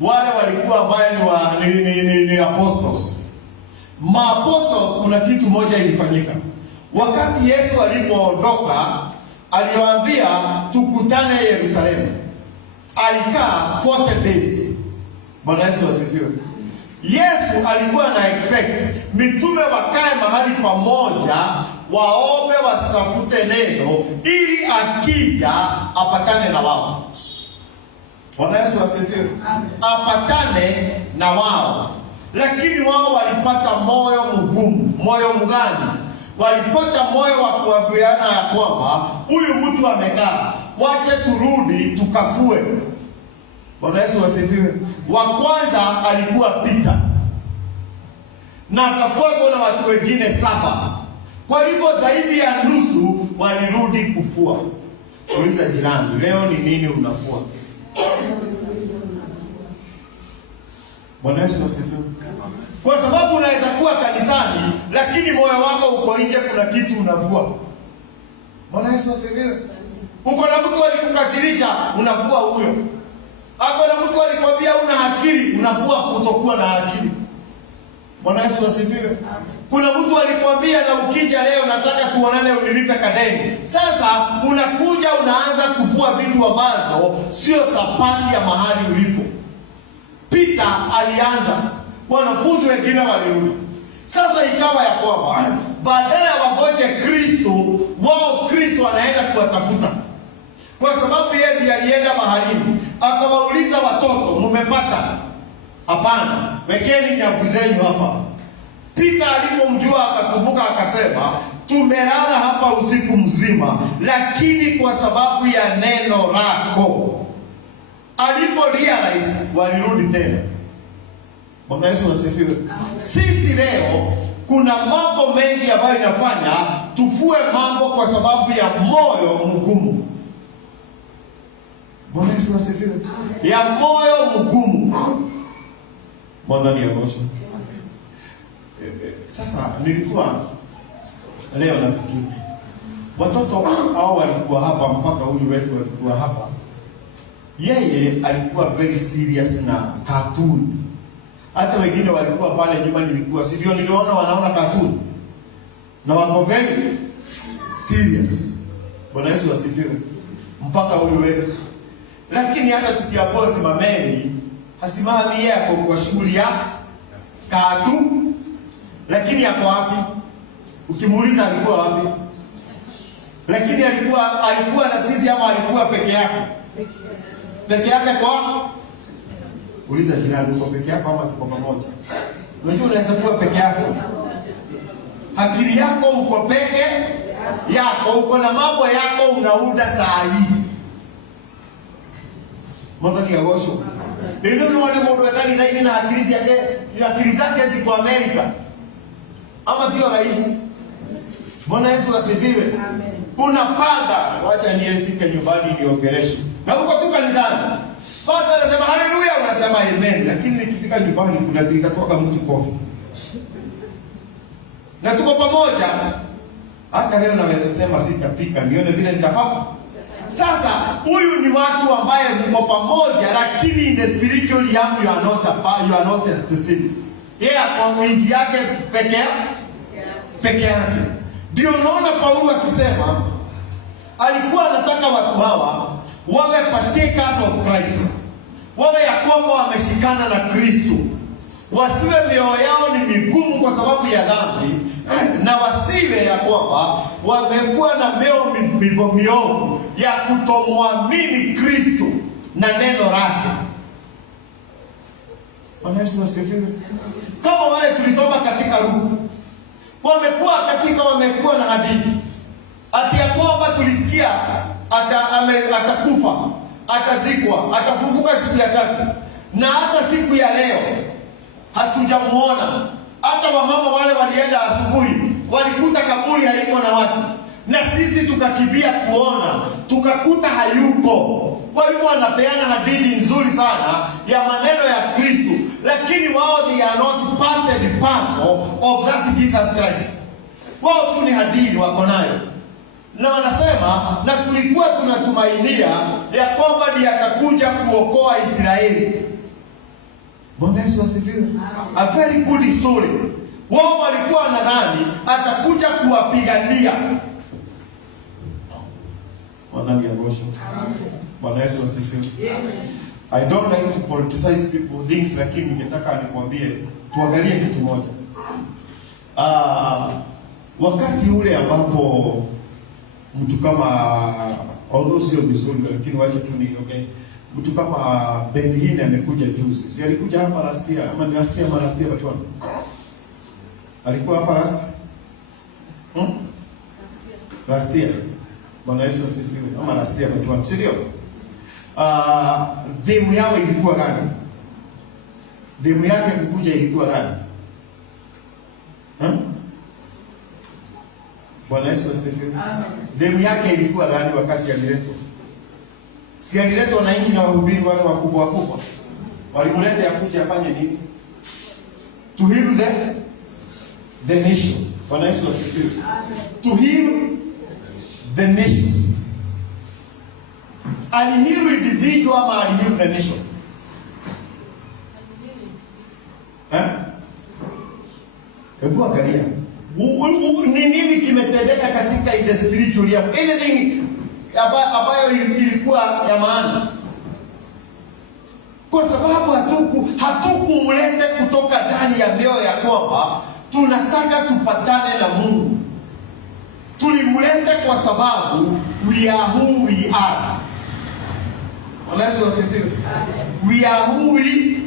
wale walikuwa ambaye ni apostles. Apostles kuna kitu moja ilifanyika. Wakati Yesu alipoondoka, aliwaambia tukutane Yerusalemu. Alikaa 40 days. Bwana Yesu asifiwe. Yesu alikuwa na expect mitume wakae mahali pamoja, waombe, wasitafute neno ili akija apatane na wao. Bwana Yesu asifiwe. Apatane na wao. Lakini wao walipata moyo mgumu. Moyo mgani? Walipata moyo wa kuambiana ya kwamba huyu mtu amekaa, wache turudi tukafue. Bwana Yesu asifiwe. Wa kwanza alikuwa Peter, na akafuatwa na watu wengine 7. Kwa hivyo zaidi ya nusu walirudi kufua. Uliza jirani, leo ni nini unafua? Bwana Yesu asifiwe. Kwa sababu unaweza kuwa kanisani lakini moyo wako uko nje, kuna kitu unavua. Bwana Yesu asifiwe. Uko na mtu alikukasirisha, unavua huyo. Hapo na mtu alikwambia una akili, unavua kutokuwa na akili. Bwana Yesu asifiwe. Kuna mtu alikwambia na ukija leo nataka tuonane unilipe kadeni. Sasa unakuja unaanza kuvua vitu ambazo sio sapati ya mahali ulipo. Peter alianza, wanafunzi wengine walirudi. Sasa ikawa ya kwamba badala ya wagoje Kristo, wao Kristo anaenda kuwatafuta. Kwa sababu yeye ndiye alienda baharini, akawauliza watoto, mmepata? Hapana, wekeni nyavu zenu hapa. Peter alipomjua akakumbuka akasema, tumelala hapa usiku mzima, lakini kwa sababu ya neno lako. Alipo realize walirudi tena. Bwana Yesu asifiwe. Sisi leo kuna mambo mengi ambayo inafanya tufue mambo kwa sababu ya moyo mgumu. Bwana Yesu asifiwe. Ya moyo mgumu. Bwana ni agosho. Sasa nilikuwa leo nafikiri watoto hao walikuwa hapa, mpaka huyu wetu walikuwa hapa. Yeye alikuwa very serious na cartoon. Hata wengine walikuwa pale nyuma, nilikuwa sio, niliona wanaona cartoon na wako very serious. Bwana Yesu asifiwe. Mpaka huyu wetu, lakini hata tukiapoa simameni, hasimami yako kwa shughuli ya cartoon, lakini yako wapi? Ukimuuliza alikuwa wapi? Lakini alikuwa na sisi ama alikuwa peke yake? Peke yake kwa? Uliza jirani, uko peke yako ama tuko pamoja? Unajua unaweza kuwa peke yako. Akili yako uko peke yako, uko na mambo yako unauda saa hii. Mwanzo ni agosho. Ndio wale mmoja wakati zaidi na akili zake ziko Amerika. Ama sio rahisi? Bwana Yesu asifiwe. Amen. Unapanga, wacha nifike nyumbani niongeleshe. Na uko tu kanisani. Basi anasema haleluya, unasema amen, lakini nikifika nyumbani kuna nikatoka mtu kofi. Na tuko pamoja. Hata leo naweza sema sitapika, nione vile nitafanya. Sasa huyu ni watu ambaye mko pamoja, lakini in the spiritual realm you are not the same. Yeye kwa inji yake peke yake. Ndio unaona Paulo akisema alikuwa anataka watu hawa wawe partakers of Christ, wawe ya kwamba wameshikana na Kristo, wasiwe mioyo yao ni migumu kwa sababu ya dhambi, na wasiwe ya kwamba wamekuwa na mioyo ya kutomwamini Kristo na neno lake. Bwana Yesu asifiwe. Kama wale tulisoma katika Luka, wamekuwa na hadithi ati ya kwamba tulisikia atakufa, atazikwa, atafufuka siku ya tatu, na hata siku ya leo hatujamuona. Hata wamama wale walienda asubuhi, walikuta kaburi haiko na watu, na sisi tukakimbia kuona, tukakuta hayupo. Kwa hivyo wanapeana hadithi nzuri sana ya maneno ya Kristo, lakini wao they are not part and parcel of that Jesus Christ. Wao tu ni hadithi wako nayo, na wanasema na tulikuwa tunatumainia ya kwamba ndiye atakuja kuokoa Israeli. Bwana Yesu asifiwe. A very good story. Wao walikuwa wanadhani atakuja kuwapigania. Bwana ni agosho. Bwana Yesu asifiwe. I don't like to politicize people things, lakini ningetaka nikwambie tuangalie kitu moja. Wakati ule ambapo mtu kama although sio vizuri, lakini wacha tu ni okay. Mtu kama Ben Hinn amekuja juzi. Si alikuja hapa last year ama ni last year watu wana. Alikuwa hapa last year. Bwana Yesu asifiwe. Ama last year watu wana. Sio? Demu yao ilikuwa gani? Demu yake kukuja ilikuwa gani? Bwana Yesu asifiwe. Amen. Demu yake ilikuwa gani wakati aliletwa? Si aliletwa na nchi na wahubiri wale wakubwa. Walimleta ya kuja afanye nini? To heal the nation. Bwana Yesu asifiwe. Amen. To heal the nation. Aliheal individual ama aliheal the nation? Hebu angalia. Ni nini kimetendeka katika ile spiritual realm? Anything ambayo ilikuwa ya maana. Kwa sababu hatukumleta kutoka ndani ya mioyo ya kwamba tunataka tupatane na Mungu. Tulimleta kwa sababu we are who we are. Bwana Yesu asifiwe. We are who we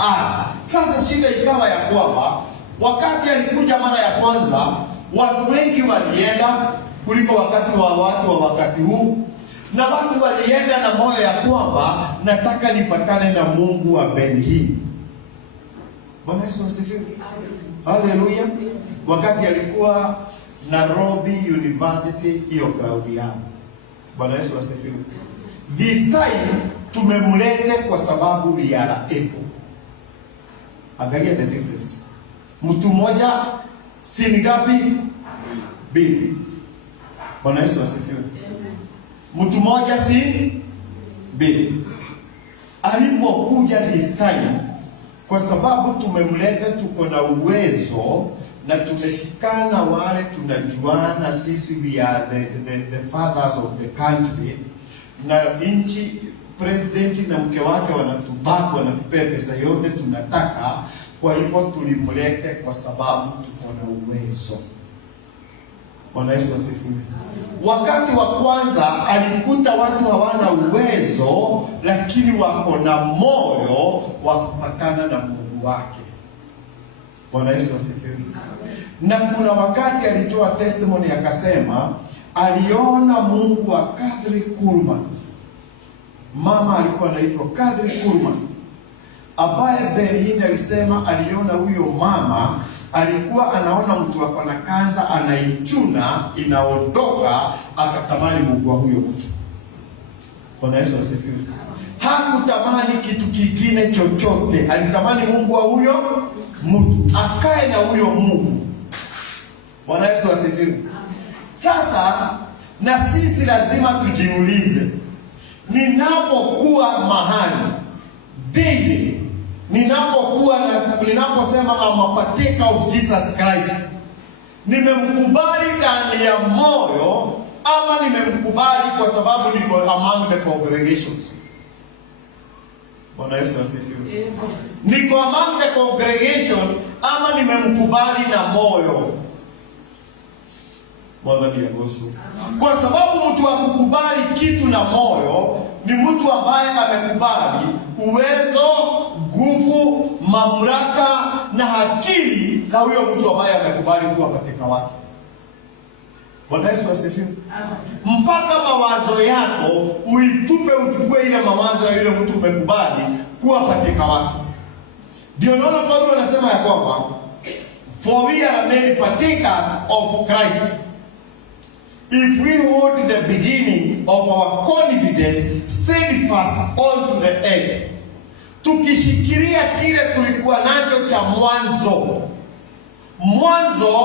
are. Sasa shida ikawa ya kwamba wakati alikuja mara ya kwanza, watu wengi walienda kuliko wakati wa watu wa wakati huu, na watu walienda na moyo ya kwamba nataka nipatane na Mungu wa Ben Hinn. Bwana Yesu asifiwe. Haleluya. Wakati alikuwa Nairobi University, hiyo crowd yao. Bwana Yesu asifiwe. This time tumemlete kwa sababu ya able. Angalia the difference. Mtu mmoja si ngapi? Mbili. Bwana Yesu asifiwe. Mtu mmoja si mbili. Alipokuja this time, kwa sababu tumemleta, tuko na uwezo na tumeshikana, wale tunajuana sisi, we are the fathers of the country, na nchi president na mke wake wanatubaka, wanatupea pesa yote tunataka. Kwa hivyo tulimlete kwa sababu tuko na uwezo. Bwana Yesu asifiwe. Wakati wa kwanza alikuta watu hawana uwezo, lakini wako na moyo wa kupatana na Mungu wake. Bwana Yesu asifiwe. Na kuna wakati alitoa testimony akasema aliona Mungu wa Catherine Kuhlman. Mama alikuwa anaitwa Catherine Kuhlman, ambaye Benini alisema aliona huyo mama, alikuwa anaona mtu ako na kansa anaichuna inaondoka, akatamani Mungu wa huyo mtu. Bwana Yesu asifiwe. Hakutamani kitu kingine chochote, alitamani Mungu wa huyo mtu, akae na huyo Mungu. Bwana Yesu asifiwe. Sasa na sisi lazima tujiulize, ninapokuwa mahali daily, ninaposema I'm a partaker of Jesus Christ, nimemkubali ndani ya moyo ama nimemkubali kwa sababu niko among the congregations? Bwana Yesu asifiwe. Niko among the congregation ama nimemkubali na moyo? Kwa sababu mtu akukubali kitu na moyo ni mtu ambaye amekubali uwezo, nguvu, mamlaka na akili za huyo mtu ambaye amekubali kuwa katika watu. Bwana Yesu asifiwe. Mpaka mawazo yako uitupe, uchukue ile mawazo ya yule mtu umekubali kuwa katika watu. Ndio naona Paulo anasema ya kwamba for we are made partakers of Christ if we hold the beginning of our confidence steadfast unto the end. Tukishikilia kile tulikuwa nacho cha mwanzo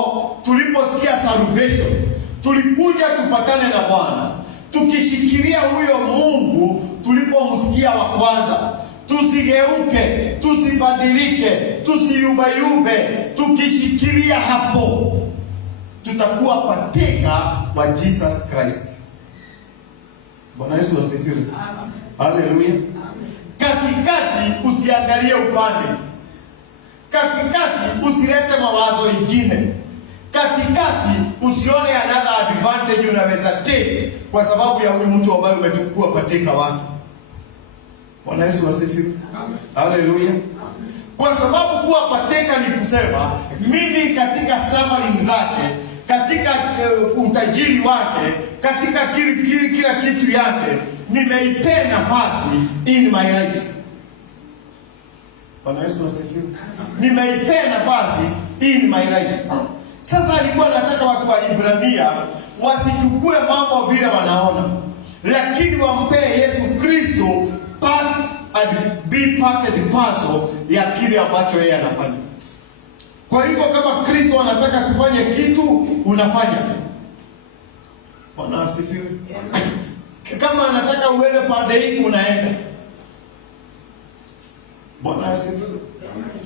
tuliposikia salvation, tulikuja tupatane na Bwana, tukishikilia huyo Mungu tulipomsikia wa kwanza, tusigeuke, tusibadilike, tusiyubayube, tukishikilia hapo tutakuwa pateka wa Jesus Christ. Bwana Yesu asifiwe. Haleluya. Katikati usiangalie upande. Katikati usilete mawazo ingine. Katikati usione another advantage unaweza take kwa sababu ya huyu mtu ambaye umechukua pateka wake. Bwana Yesu asifiwe. Haleluya. Kwa sababu kuwa pateka ni kusema mimi katika suffering zake, katika utajiri wake, katika kila kitu yake, nimeipea nafasi in my life. Bwana Yesu asifiwe. Nimeipea nafasi in my life. Sasa alikuwa anataka watu wa Ibrania wasichukue mambo vile wanaona, lakini wampee Yesu Kristo part and parcel ya kile ambacho yeye anafanya. Kwa hivyo kama Kristo anataka kufanya kitu, unafanya. Bwana asifiwe. Kama anataka uende pande hii, unaenda. Bwana asifiwe.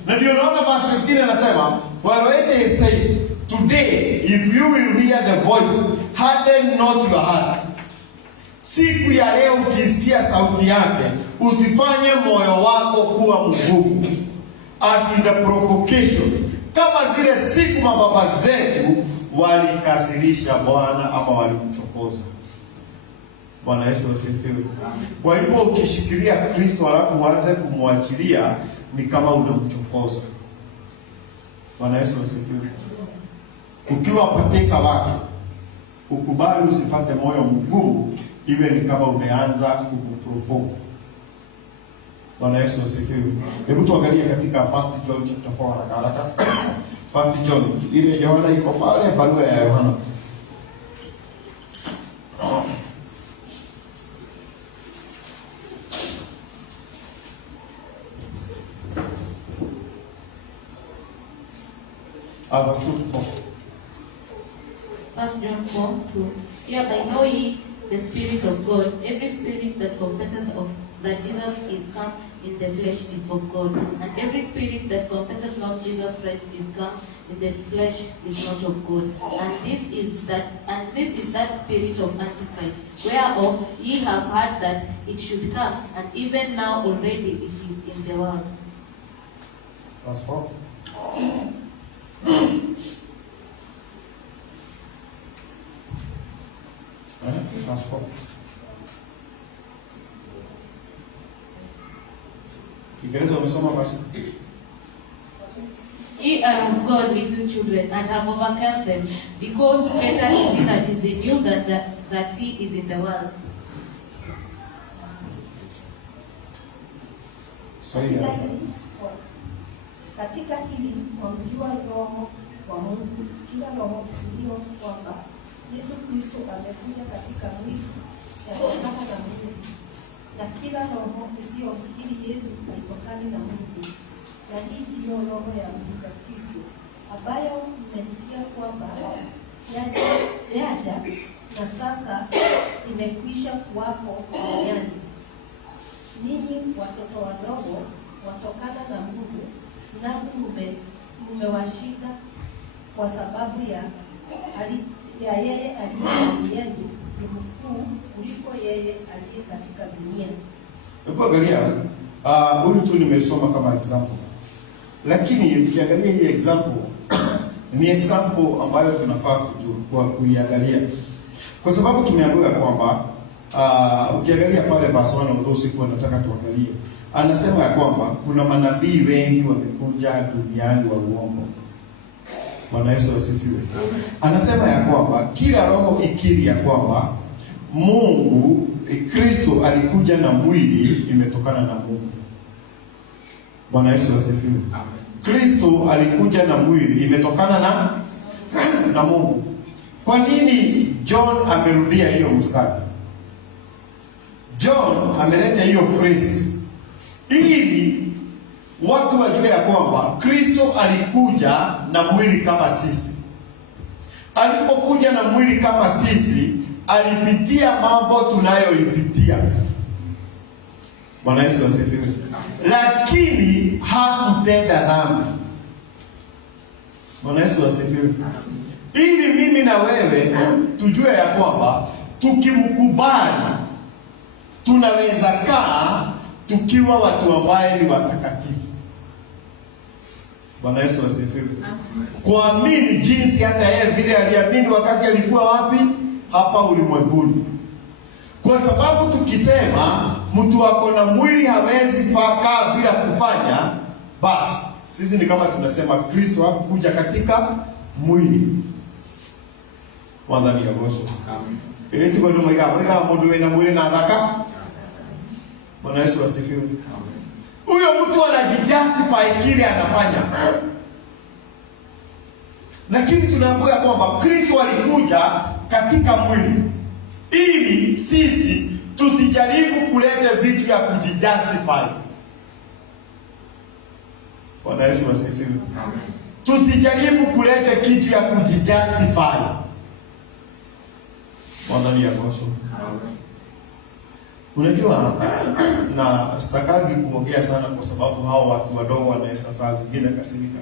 Na ndio naona verse 15 anasema, for it is said, today if you will hear the voice, harden not your heart. Siku ya leo ukisikia sauti yake, usifanye moyo wako kuwa mgumu, as in the provocation, kama zile siku mababa zetu walikasirisha Bwana ama walimchokoza. Bwana Yesu asifiwe. Kwa hivyo ukishikilia Kristo alafu uanze kumwachilia, ni kama unamchokoza. Bwana Yesu asifiwe. Ukiwa pateka wake, ukubali usipate moyo mgumu, iwe ni kama umeanza kukuprovoke. Bwana Yesu asifiwe. Hebu tuangalie katika 1 John chapter 4 haraka. First John, ile Yohana iko pale, barua ya Yohana. Verse 2 to 4. 1 John 4:2. Hereby know ye the Spirit of God. Every spirit that confesseth that Jesus is come in the flesh is of God. And every spirit that confesseth not Jesus Christ is come in the flesh is not of God. And this is that spirit of Antichrist, whereof ye have heard that it should come, and even now already it is in the world. Verse 4. Verse 4. Kiingereza umesoma basi? Ye are of God, little children, and have overcome them, because greater is he that is in you than that he is in the world. Katika hili wamjua Roho wa Mungu, kila roho iliyo kwamba Yesu Kristo amekuja katika mwili yatokana na Mungu, na kila roho isiyomkiri Yesu haitokani na Mungu. Na hii ndiyo roho ya mpinga Kristo, ambayo mmesikia kwamba yaja na sasa imekwisha kuwapo duniani. Ninyi watoto wadogo watokana na Mungu, nanyi mmewashinda, kwa sababu ya yeye aliye ndani yenu ni mkuu kuliko yeye aliye katika dunia. Hebu angalia, huyu tu nimesoma kama example. Lakini ukiangalia hii example ni example ambayo tunafaa kuiangalia. Kwa sababu tumeambiwa kwamba ukiangalia pale verse 1 ndio siku nataka tuangalie. Anasema ya kwamba kuna manabii wengi wamekuja duniani wa uongo. Bwana Yesu asifiwe. Anasema ya kwamba kila roho ikiri ya kwamba Mungu Kristo alikuja na mwili imetokana na Mungu. Bwana Yesu asifiwe. Kristo alikuja na mwili imetokana na Mungu. Kwa nini John amerudia hiyo mstari? John ameleta hiyo phrase ili watu wajue ya kwamba Kristo alikuja na mwili kama sisi. Alipokuja na mwili kama sisi, alipitia mambo tunayoipitia. Bwana Yesu asifiwe. Lakini hakutenda dhambi. Bwana Yesu asifiwe. Ili mimi na wewe tujue ya kwamba tukimkubali tunaweza kaa tukiwa watu ambao ni watakatifu. Bwana Yesu asifiwe. Kuamini jinsi hata yeye vile aliamini wakati alikuwa wapi? Hapa ulimwenguni. Kwa sababu tukisema mtu wako na mwili hawezi kaa bila kufanya, basi sisi ni kama tunasema Kristo hakuja katika mwili. Bwana ni Yesu. Amen. Ile tuko ndio mwiga mundu wena mwili na dhaka. Bwana Yesu asifiwe. Amen. Huyo mtu anajijustify kile anafanya. Lakini tunaambiwa kwamba Kristo alikuja katika mwili ili sisi tusijaribu kuleta vitu ya kujijustify. Bwana Yesu asifiwe. Amen. Tusijaribu kuleta kitu ya kujijustify. Bwana ni Yesu. Amen. Unajua na stakagi kuongea sana kwa sababu hao watu wadogo wanaweza saa zingine kasirika.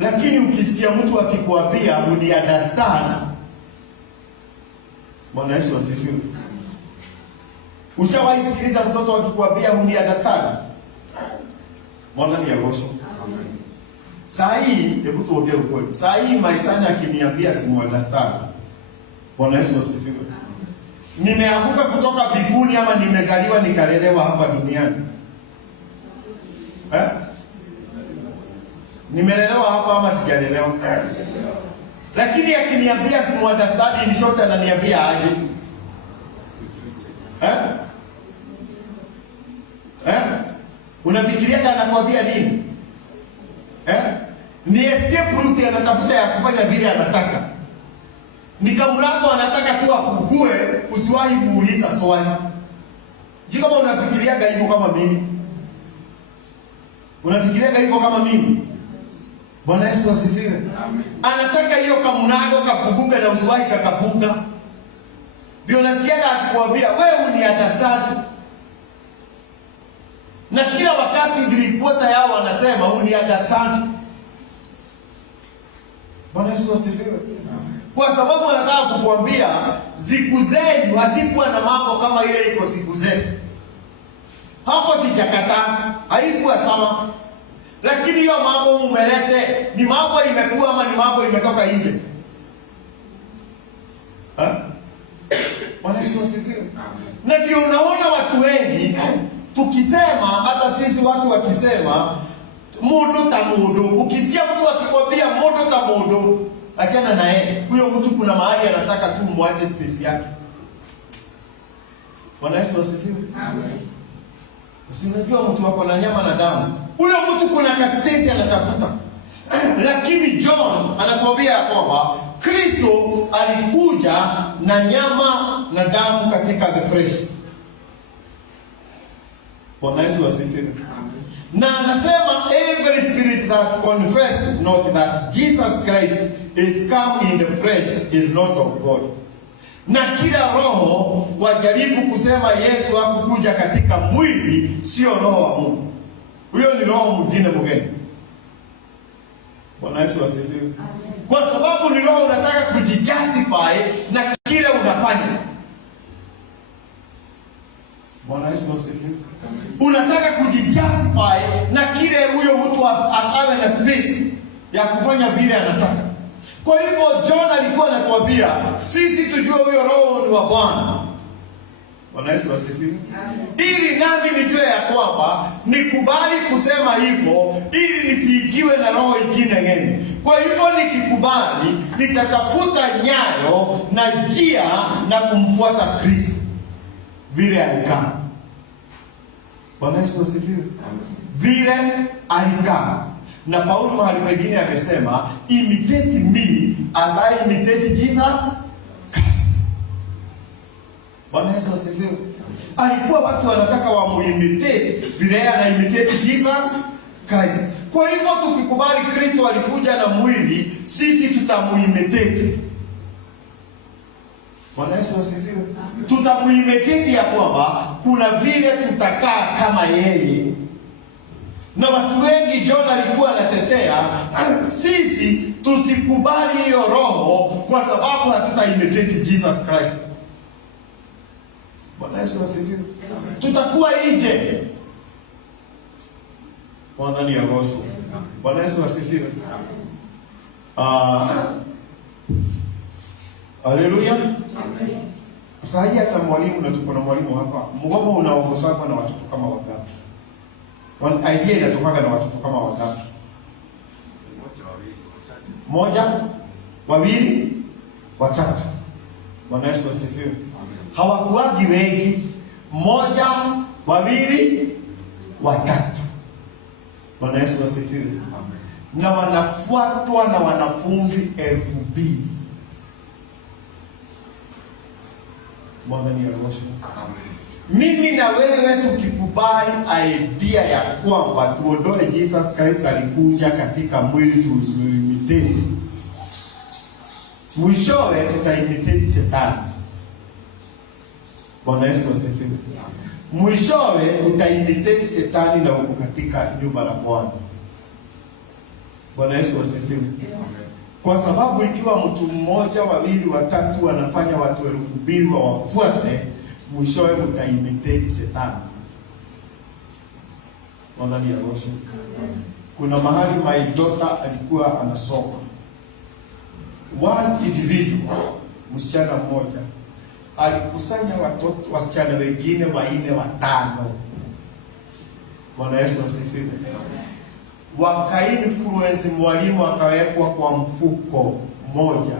Lakini ukisikia mtu akikwambia uni understand, Bwana Yesu asifiwe. Ushawahi sikiliza mtoto akikwambia uni understand? Bwana ni Yesu. Amen. Saa hii hebu tuongee ukweli. Saa hii maisani akiniambia simu understand. Bwana Yesu asifiwe. Nimeanguka kutoka mbinguni ama nimezaliwa nikalelewa hapa duniani? Nimelelewa hapa ama sijalelewa? Lakini akiniambia simu understand ni short ananiambia aje? Unafikiria anakuambia nini? Ni escape route, anatafuta ya kufanya vile anataka. Ni kamlango anataka tu afungue, usiwahi muuliza swali. Juu kama unafikiriaga hivyo kama mimi. Unafikiriaga hivyo kama mimi? Bwana Yesu asifiwe. Amen. Anataka hiyo kamlango kafunguke na usiwahi kakafunga. Ndio nasikiaga akikwambia wewe ni understand. Na kila wakati reporter yao wanasema uni understand. Bwana Yesu asifiwe. Kwa sababu anataka kukuambia siku zenu hazikuwa na mambo kama ile iko siku zetu. Hapo sijakataa, haikuwa sawa. Lakini hiyo mambo umelete, ni mambo imekuwa ama ni mambo imetoka nje? Bwana Yesu asifiwe. Na ndio unaona watu wengi tukisema, hata sisi watu wakisema mudo ta mudo, ukisikia mtu akikwambia mudo ta mudo, achana naye. Huyo mtu kuna mahali anataka tu mwache space yake. Bwana Yesu asifiwe. Amen. Si unajua mtu wako na nyama na damu. Huyo mtu kuna ka space anatafuta. Lakini John anatuambia kwamba Kristo alikuja na nyama na damu katika the flesh. Bwana Yesu asifiwe. Na anasema every spirit that confess not that Jesus Christ is come in the flesh is not of God. Na kila roho wajaribu kusema Yesu hakukuja katika mwili, sio roho wa Mungu. Huyo ni roho mwingine mgeni. Bwana Yesu asifiwe. Kwa sababu ni roho unataka kujijustify na kile unafanya. Bwana Yesu asifiwe. Unataka kujijustify na kile huyo mtu akawe na space ya kufanya vile anataka. Kwa hivyo John alikuwa anatuambia sisi tujue huyo roho ni wa Bwana. Bwana Yesu asifiwe. Ili nami nijue ya kwamba nikubali kusema hivyo ili nisiigiwe na roho ingine ngeni. Kwa hivyo nikikubali nitatafuta nyayo na njia na kumfuata Kristo vile alikaa. Bwana Yesu asifiwe. Vile alikaa. Na Paulo mahali pengine amesema imitate me as I imitate Jesus Christ. Bwana Yesu asifiwe. Alikuwa watu wanataka wamuimitate vile anaimitate Jesus Christ. Kwa hivyo tukikubali Kristo alikuja na mwili, sisi tutamuimitate. Bwana Yesu asifiwe. Tutamuimitate ya kwamba kuna vile tutakaa kama yeye. Na watu wengi John alikuwa anatetea sisi tusikubali hiyo roho kwa sababu hatutaimitate Jesus Christ. Bwana Yesu asifiwe. Tutakuwa nje. Bwana ni aroso. Bwana Yesu asifiwe. Haleluya. Sasa hii hata mwalimu, na tuko na mwalimu hapa, mgomo unaongozwa na watoto kama watatu. One idea inatoka na watoto kama watatu. Moja, wawili, watatu. Bwana Yesu asifiwe. Hawakuagi wengi. Moja, wawili, watatu. Bwana Yesu asifiwe. Na wanafuatwa na wanafunzi 2,000. Bwana ni aroso. Mimi na wewe tukikubali idea ya kwamba tuondoe Jesus Christ alikuja katika mwili tuimitate, mwishowe tutaimitate Shetani. Bwana Yesu asifiwe. Mwishowe utaimitate Shetani na uko katika nyumba la Bwana. Bwana Yesu asifiwe. Kwa sababu ikiwa mtu mmoja, wawili, watatu wanafanya watu 2,000 wawafuate, mwishowe utaimitate Shetani. Bwana ni aroso. Kuna mahali my daughter alikuwa anasoma. One individual, msichana mmoja, alikusanya watoto wasichana wengine 4, 5. Bwana Yesu asifiwe. Wakainfluence mwalimu akawekwa kwa mfuko mmoja.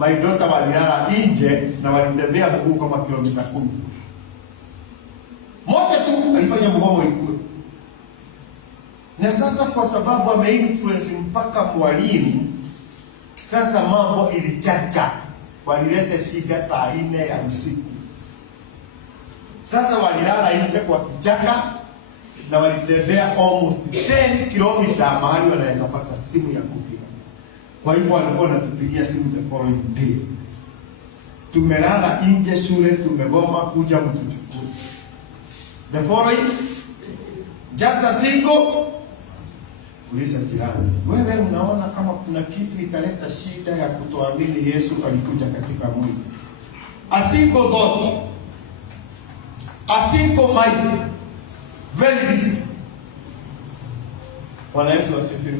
My daughter walilala nje na walitembea mguu kama kilomita 10. Moja tu alifanya mgomo ikue. Na sasa kwa sababu ameinfluence mpaka mwalimu, sasa mambo ilichacha. Walilete shida saa 4 ya usiku. Sasa walilala nje kwa kichaka na walitembea almost 10 kilomita mahali wanaweza pata simu ya kupiga. Kwa hivyo walikuwa wanatupigia simu the following day. Tumelala nje shule, tumegoma kuja mtuchukue. The following, just a single, uliza jirani, wewe unaona kama kuna kitu italeta shida ya kutoamini Yesu alikuja katika mwili? A single thought, a single mind, very easy. Bwana Yesu asifiwe.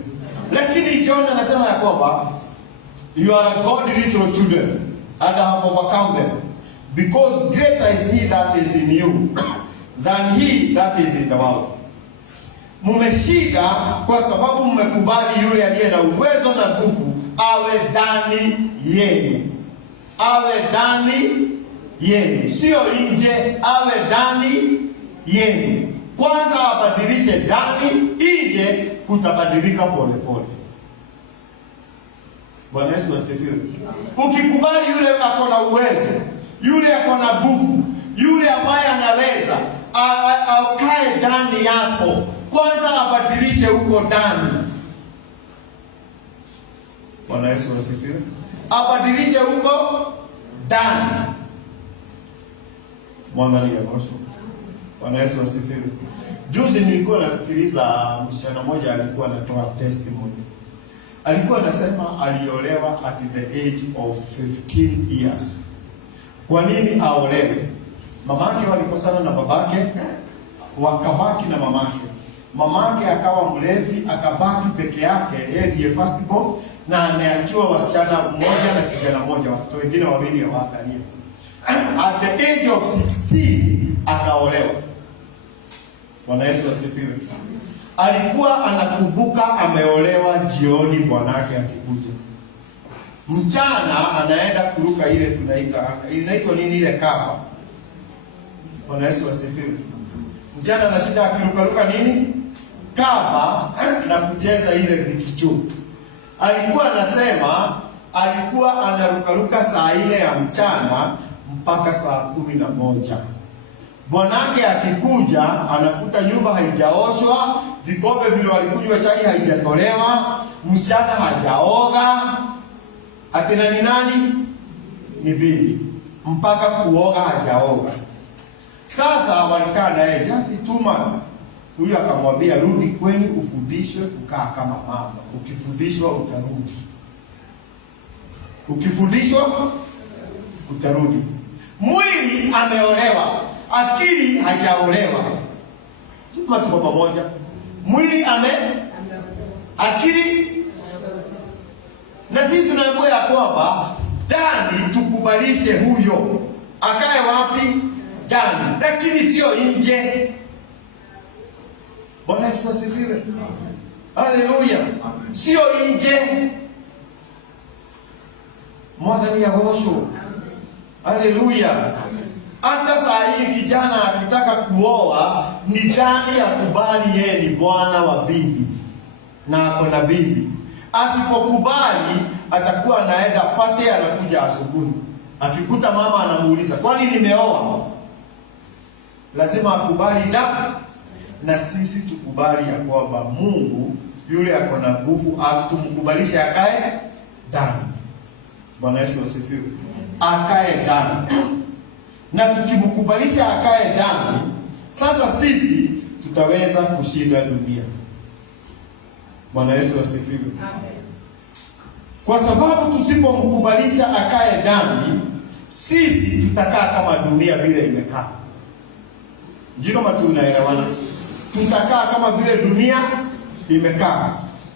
Lakini John anasema ya kwamba you are God's little children and have overcome them, because greater is he that is in you than he that is in the world. Mmeshinda kwa sababu mmekubali yule aliye na uwezo na nguvu awe ndani yenu. Awe ndani yenu, sio nje, awe ndani yenu. Kwanza abadilishe ndani, nje kutabadilika pole pole. Bwana Yesu asifiwe. Ukikubali yule ako na uwezo, yule ako na nguvu, yule ambaye anaweza akae ndani yako, kwanza abadilishe huko ndani. Bwana Yesu asifiwe. Abadilishe huko ndani. Mwangalie Yesu. Bwana Yesu asifiwe. Juzi nilikuwa nasikiliza msichana mmoja alikuwa anatoa testimony. Alikuwa anasema aliolewa at the age of 15 years. Kwa nini aolewe? Mamake walikosana na babake, wakabaki na mamake. Mamake akawa mlevi, akabaki peke yake, yeye ndiye first born, na ameachiwa wasichana mmoja na kijana mmoja, watoto wengine wawili hawaangalia. At the age of 16 akaolewa. Bwana Yesu asifiwe. Alikuwa anakumbuka ameolewa jioni bwanake akikuja. Mchana anaenda kuruka ile inaitwa nini ile kapa. Bwana Yesu asifiwe. Mchana anashinda akiruka nini? Kapa na kucheza ile bikichu. Alikuwa anasema alikuwa anaruka saa 4 ya mchana mpaka saa 11. Bwanake akikuja anakuta nyumba haijaoshwa, vikombe vile walikunywa chai haijatolewa, msichana hajaoga. Atina ni nani? Ni bibi. Mpaka kuoga hajaoga. Sasa walikaa naye just 2 months. Huyu akamwambia rudi kwenu ufundishwe kukaa kama mama. Ukifundishwa utarudi. Ukifundishwa utarudi. Mwili ameolewa, akili hajaolewa. Tuma tuko pamoja. Mwili akili. Na sisi tunaambiwa ya kwamba ndani tukubalishe huyo. Akae wapi? Ndani, lakini sio nje. Bwana Yesu asifiwe. Haleluya. Sio nje. Mwadhani ya Yesu. Haleluya. Hata saa hii kijana akitaka kuoa ni ndani akubali yeye ni bwana wa bibi na ako na bibi. Asipokubali atakuwa anaenda pate, anakuja asubuhi. Akikuta mama anamuuliza, "Kwani nimeoa?" Lazima akubali na sisi tukubali ya kwamba Mungu yule ako na nguvu atumkubalishe akae ndani. Bwana Yesu asifiwe. Akae ndani. Na tukimkubalisha akae ndani, sasa sisi tutaweza kushinda dunia. Bwana Yesu asifiwe. Amen. Kwa sababu tusipomkubalisha akae ndani, sisi tutakaa kama dunia vile imekaa. Ndio kama tunaelewana. Tutakaa kama vile dunia imekaa.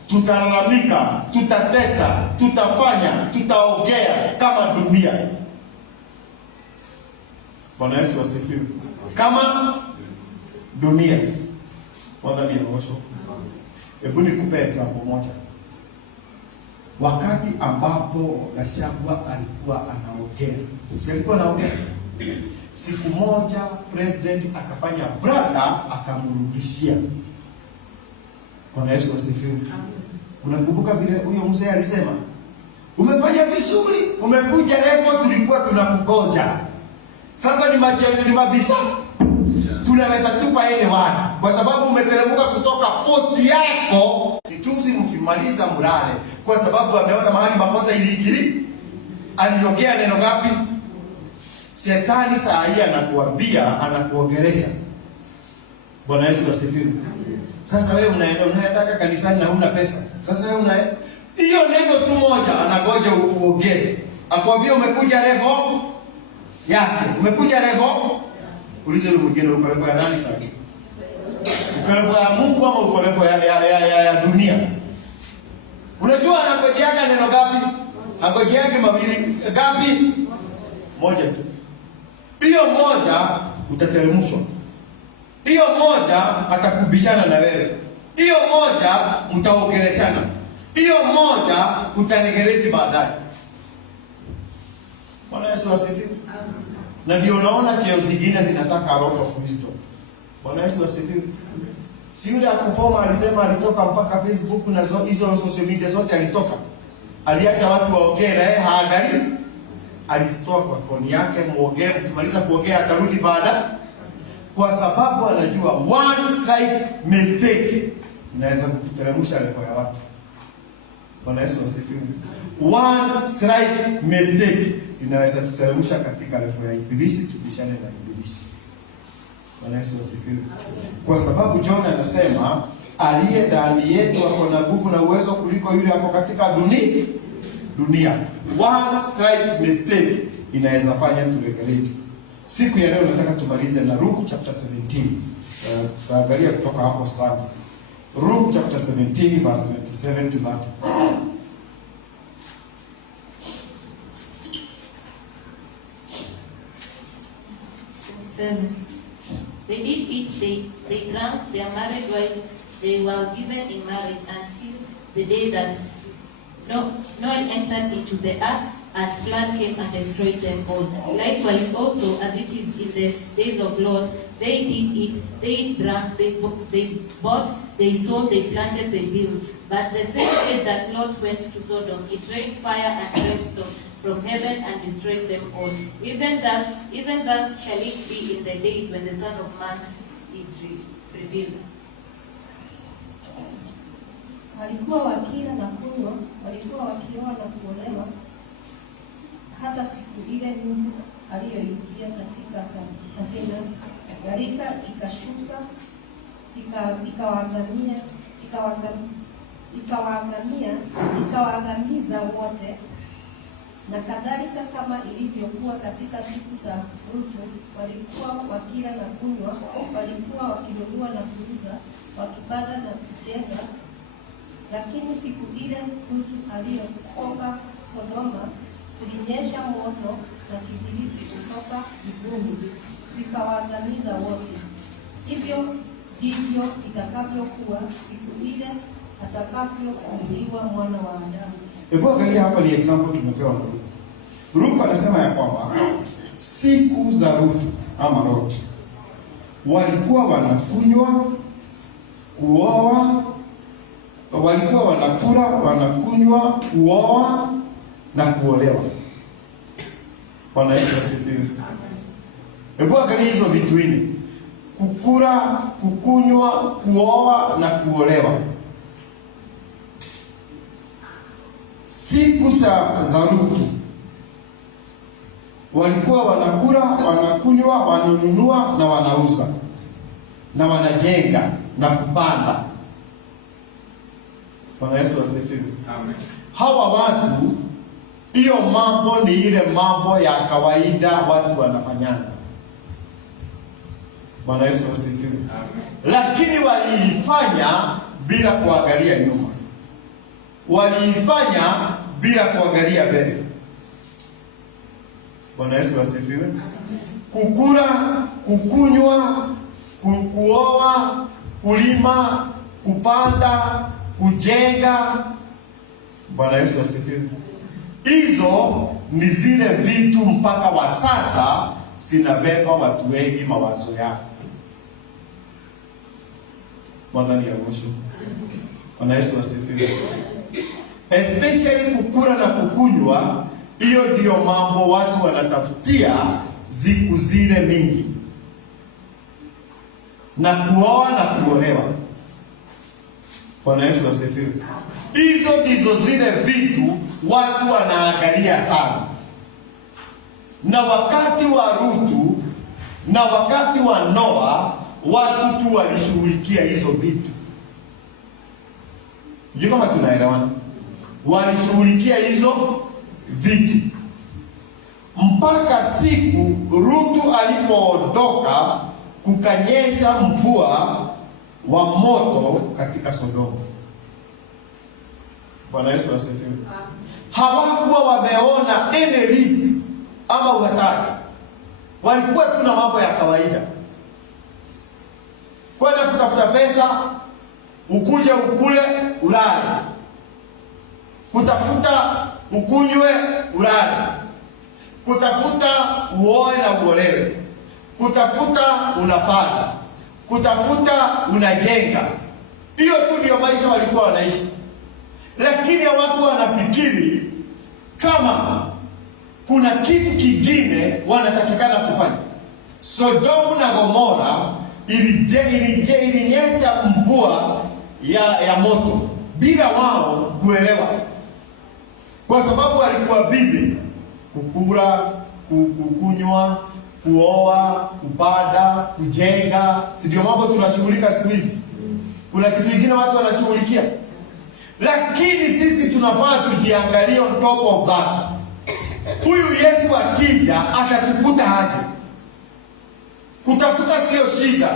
Tutalalamika, tutateta, tutafanya, tutaongea kama dunia. Bwana Yesu asifiwe. Kama dunia. Mwadhani ya Yesu. Hebu nikupe example moja. Wakati ambapo Gachagua alikuwa anaongea. Si alikuwa anaongea? Siku moja president akafanya brada akamrudishia. Bwana Yesu asifiwe. Unakumbuka vile huyo mzee alisema, umefanya vizuri, umekuja level tulikuwa tunakugoja. Sasa ni mabisha. Tunaweza tupa ile wana kwa sababu umeteremka kutoka posti yako. Kitusi mkimaliza mlale kwa sababu ameona mahali makosa iliingili. Aliongea neno gapi? Shetani saa hii anakuambia, anakuongelesha. Bwana Yesu asifiwe. Sasa wewe unaenda kanisani na huna pesa. Sasa wewe hiyo neno tu moja anagoja uongee. Akwambia umekuja level yake. Umekuja level. Ulize yule mwingine uko level ya nani sasa? Uko level ya Mungu ama uko level ya dunia? Unajua anagojeaga neno gapi? Agojeaga mawili gapi? Moja tu. Hiyo moja utateremshwa. Hiyo moja atakubishana na wewe. Hiyo moja mtaongeleshana. Hiyo moja utaregereti baadaye. Bwana Yesu asifiwe. Na ndio unaona cheo zingine zinataka a lot of wisdom. Bwana Yesu asifiwe. Si yule akufoma alisema alitoka mpaka Facebook na hizo social media zote alitoka. Aliacha watu waongee na yeye haangalii. Alizitoa kwa phone yake, muongee, ukimaliza kuongea atarudi baada. Kwa sababu anajua one slight mistake inaweza kuteremsha level ya watu. Bwana Yesu asifiwe. One slight mistake inaweza kuteremsha katika level ya ibilisi, tubishane na ibilisi. Bwana Yesu asifiwe. Kwa sababu John anasema aliye ndani yetu ako na nguvu na uwezo kuliko yule ako katika dunia. One slight mistake inaweza fanya turegelee. Siku ya leo nataka tumalize na Luke chapter 17. Tutaangalia kutoka hapo sana. Luke chapter 17 verse 27 to that. They did eat, they drank, their married wives, they were given in marriage until the day that Noah entered into the ark, and flood came and destroyed them all. Likewise also, as it is in the days of Lot, they did eat, they drank, they bought, they sold, they planted, they built. But the same day that Lot went to Sodom, it rained fire and brimstone from heaven and destroyed them all. Even thus shall it be in the days when the Son of Man is revealed. Walikuwa wakila na kunywa, walikuwa wakioa na kuolewa, hata siku ile Nuhu aliyoingia katika safina, gharika ikashuka, ikawaangamiza wote. Na kadhalika kama ilivyokuwa katika siku za Lutu, walikuwa wakila na kunywa, walikuwa wakinunua na kuuza, wakipanda na kujenga. Lakini siku ile Lutu aliyotoka Sodoma, kulinyesha moto na kiberiti kutoka mbinguni, vikawaangamiza wote. Hivyo ndivyo itakavyokuwa siku ile atakavyofunuliwa Mwana wa Adamu. Hebu angalia hapa ni example tumepewa na Luke. Luke anasema ya kwamba siku za Lutu ama Lot walikuwa wanakunywa, kuoa, walikuwa wanakula, wanakunywa, kuoa na kuolewa. Bwana Yesu asifiwe. Hebu angalia hizo vitu nne: kukula, kukunywa, kuoa na kuolewa. Siku za Lutu walikuwa wanakula, wanakunywa, wanunua na wanauza na wanajenga na kupanda. Bwana Yesu asifiwe. Amen. Hawa watu, hiyo mambo ni ile mambo ya kawaida watu wanafanyana. Bwana Yesu asifiwe. Amen. Lakini waliifanya bila kuangalia nyuma. Waliifanya bila kuangalia mbele. Bwana Yesu asifiwe. Kukula, kukunywa, kuoa, kulima, kupanda, kujenga. Bwana Yesu asifiwe. Hizo ni zile vitu mpaka wa sasa zinabeba watu wengi mawazo yao. Bwana ni ya mwisho. Bwana Yesu asifiwe. Especially kukula na kukunywa, hiyo ndio mambo watu wanatafutia siku zile mingi, na kuoa na kuolewa. Bwana Yesu asifiwe. Hizo ndizo zile vitu watu wanaangalia sana. Na wakati wa Ruthu na wakati wa Noa, watu tu walishughulikia hizo vitu. Ndio kama tunaelewana. Walishughulikia hizo vitu mpaka siku Ruthu alipoondoka, kukanyesha mvua wa moto katika Sodoma. Bwana Yesu asifiwe. Hawakuwa wameona any risk ama uhatari, walikuwa tu na mambo ya kawaida, kwenda kutafuta pesa, ukuje ukule ulale, kutafuta ukunywe ulale, kutafuta uoe na uolewe, kutafuta unapata, kutafuta unajenga. Hiyo tu ndio maisha walikuwa wanaishi, lakini hawakuwa wanafikiri kama kuna kitu kingine wanatakikana kufanya. Sodomu na Gomora ilinyesha mvua ya moto bila wao kuelewa, kwa sababu walikuwa busy kukula, kukunywa, kuoa, kupanda, kujenga. Si ndio mambo tunashughulika siku hizi? Kuna kitu kingine watu wanashughulikia? Lakini sisi tunafaa tujiangalie on top of that. Huyu Yesu akija atatukuta aje? Kutafuta sio shida,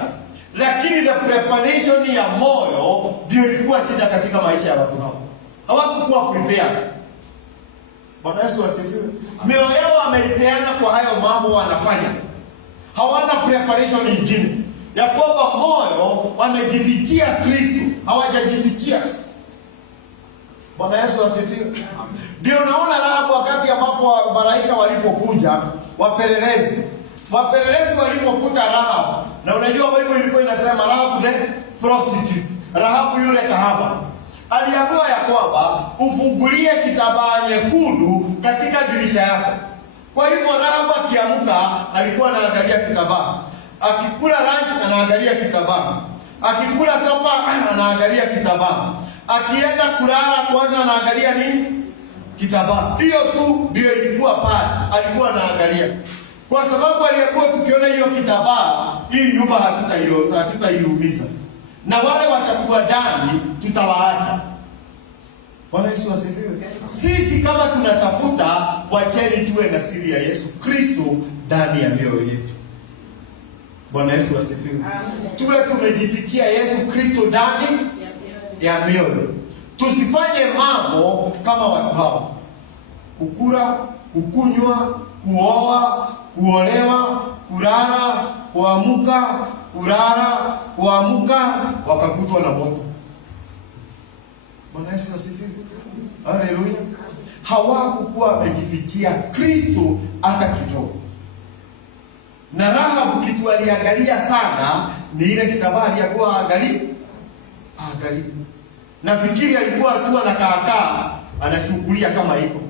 lakini the preparation ya moyo ndio ilikuwa shida katika maisha ya watu hao. Hawakuwa prepared. Bwana Yesu asifiwe. Mioyo yao wameipeana kwa hayo mambo wanafanya. Hawana preparation nyingine ya kwamba moyo wamejifichia Kristo, hawajajifichia. Bwana Yesu asifiwe. Ndio naona Rahabu wakati ambapo malaika walipokuja, wapelelezi walipokuta Rahabu, na unajua Biblia ilikuwa inasema Rahabu the prostitute, Rahabu yule kahaba, aliambiwa ya kwamba ufungulie kitambaa nyekundu katika dirisha yako. Kwa hivyo Rahabu akiamka alikuwa anaangalia kitambaa, akikula lunch anaangalia kitambaa, akikula sapa anaangalia kitambaa, akienda kulala kwanza anaangalia nini? Kitambaa. Hiyo tu ndio ilikuwa pale, alikuwa anaangalia, kwa sababu aliyekuwa tukiona hiyo kitambaa, hii nyumba hatutaiumiza, na wale watakuwa ndani tutawaacha. Bwana Yesu asifiwe. Sisi kama tunatafuta, wacheni tuwe na siri ya Yesu Kristo ndani ya mioyo yetu. Bwana Yesu asifiwe. Tuwe tumejifichia Yesu Kristo ndani ya mioyo. Tusifanye mambo kama watu hao: kukula, kukunywa, kuoa, kuolewa, kulala, kuamka, kulala, kuamka, wakakutwa na moto. Bwana Yesu asifiwe. Haleluya. Hawakuwa wamejifichia Kristo hata kidogo. Na Rahabu kitu aliangalia sana ni ile kitambaa aliyokuwa angalia. Nafikiri alikuwa tu anakaakaa, anachukulia kama iko.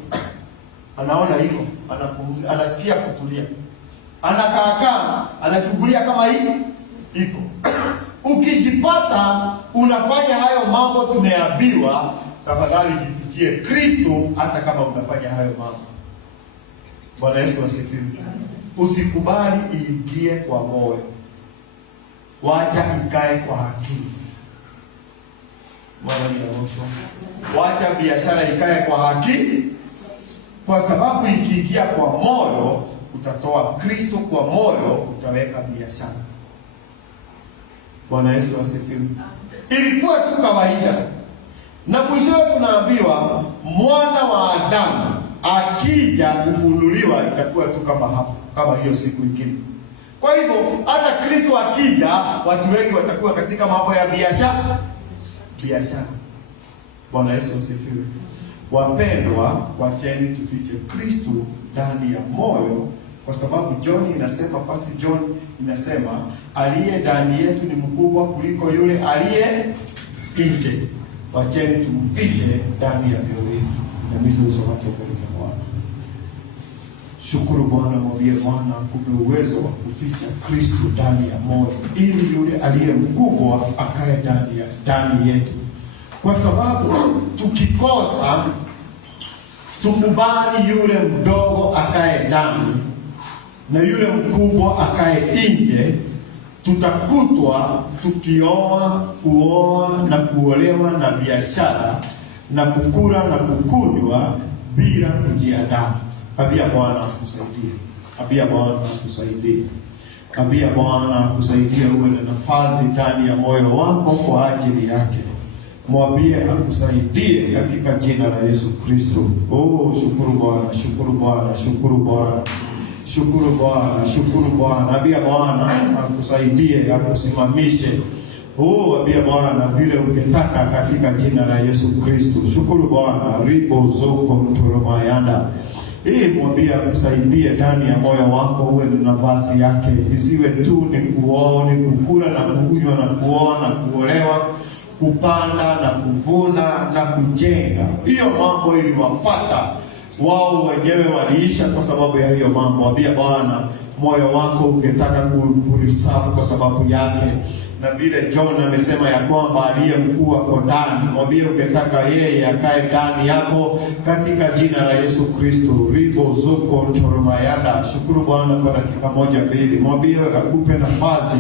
Anaona iko, anapumzika, anasikia kutulia. Anakaakaa, anachukulia kama hii iko. Ukijipata unafanya hayo mambo tumeambiwa, tafadhali jifichie Kristo hata kama unafanya hayo mambo. Bwana Yesu asifiwe. Usikubali iingie kwa moyo, wacha ikae kwa akili. Wacha biashara ikae kwa akili, kwa sababu ikiingia kwa moyo utatoa Kristo kwa moyo, utaweka biashara. Bwana Yesu asifiwe. Ilikuwa tu kawaida, na mwisho tunaambiwa mwana wa Adamu akija kufunuliwa itakuwa tu kama hapo, kama hiyo siku nyingine. Kwa hivyo hata Kristo akija, watu wengi watakuwa katika mambo ya biashara. Bwana Yesu asifiwe. Wapendwa, wacheni tufiche Kristo ndani ya moyo, kwa sababu John inasema, First John inasema aliye ndani yetu ni mkubwa kuliko yule aliye nje. wacheni tumfiche ndani ya mioyo yetu. Nyamiza uso wako mbele za Bwana. Shukuru Bwana, mwambie Bwana akupe uwezo wa kuficha Kristo ndani ya moyo, ili yule aliye mkubwa akae ndani yetu. Kwa sababu tukikosa tukubali yule mdogo akae ndani na yule mkubwa akae nje, tutakutwa tukioa, kuoa na kuolewa na biashara na kukula na kukunywa bila kujiandaa. Ambia Bwana akusaidie. Ambia Bwana akusaidie. Ambia Bwana akusaidie uwe na nafasi ndani ya moyo wako kwa ajili yake. Mwambie akusaidie katika jina la Yesu Kristo. Oh, shukuru Bwana, shukuru Bwana, shukuru Bwana. Shukuru Bwana, shukuru Bwana. Ambia Bwana akusaidie, akusimamishe. Oh, ambia Bwana vile ungetaka katika jina la Yesu Kristo. Shukuru Bwana. Ribo zoko mturomayanda. Mwambie akusaidie ndani ya moyo wako uwe na nafasi yake. Isiwe tu ni kuoa, ni kukula na kunywa na kuoa na kuolewa, kupanda na kuvuna na kujenga. Hiyo mambo iliwapata wao wenyewe, waliisha kwa sababu ya hiyo mambo. Ambia Bwana moyo wako ungetaka kurisafu kwa sababu yake. Na vile John amesema ya kwamba aliye mkuu ako ndani, mwambie ungetaka yeye akae ndani yako katika jina la Yesu Kristo. Ribo zuko ntoromayada. Shukuru Bwana kwa dakika moja mbili. Mwambie akupe nafasi,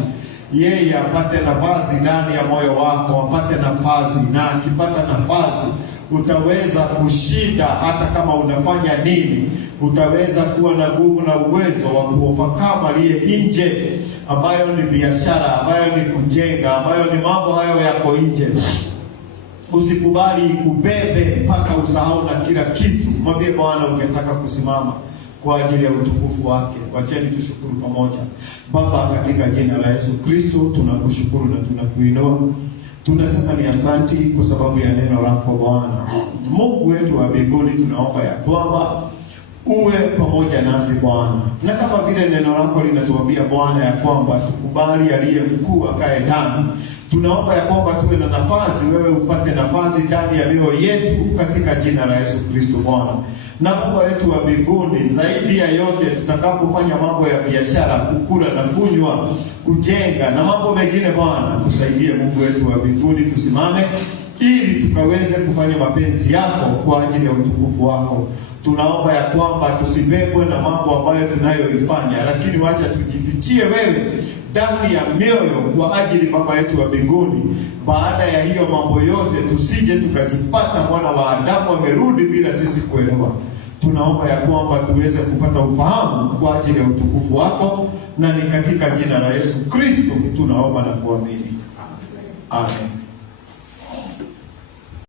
yeye apate nafasi ndani ya moyo wako, apate nafasi, na akipata nafasi utaweza kushinda. Hata kama unafanya nini, utaweza kuwa na nguvu na uwezo wa kuofakama aliye nje, ambayo ni biashara, ambayo ni kujenga, ambayo ni mambo hayo yako nje. Usikubali kubebe mpaka usahau na kila kitu. Mwambie Bwana ungetaka kusimama kwa ajili ya utukufu wake. Wacheni tushukuru pamoja. Baba, katika jina la Yesu Kristo tunakushukuru na tunakuinua. Tunasema ni asanti kwa sababu ya neno lako Bwana. Mungu wetu wa mbinguni, tunaomba ya kwamba uwe pamoja nasi Bwana. Na kama vile neno lako linatuambia Bwana ya kwamba tukubali aliye mkuu akae ndani, tunaomba ya kwamba tuwe na nafasi, wewe upate nafasi ndani ya mioyo yetu katika jina la Yesu Kristo Bwana. Na Mungu wetu wa mbinguni, zaidi ya yote tutakapofanya mambo ya biashara, kukula na kunywa, kujenga na mambo mengine Bwana, tusaidie Mungu wetu wa mbinguni, tusimame ili tukaweze kufanya mapenzi yako kwa ajili ya utukufu wako. Tunaomba ya kwamba tusibebwe na mambo ambayo tunayoifanya, lakini wacha tujifichie wewe ndani ya mioyo kwa ajili Baba yetu wa mbinguni. Baada ya hiyo mambo yote, tusije tukajipata mwana wa Adamu amerudi bila sisi kuelewa. Tunaomba ya kwamba tuweze kupata ufahamu kwa ajili ya utukufu wako, na ni katika jina la Yesu Kristo tunaomba na kuamini. Amen.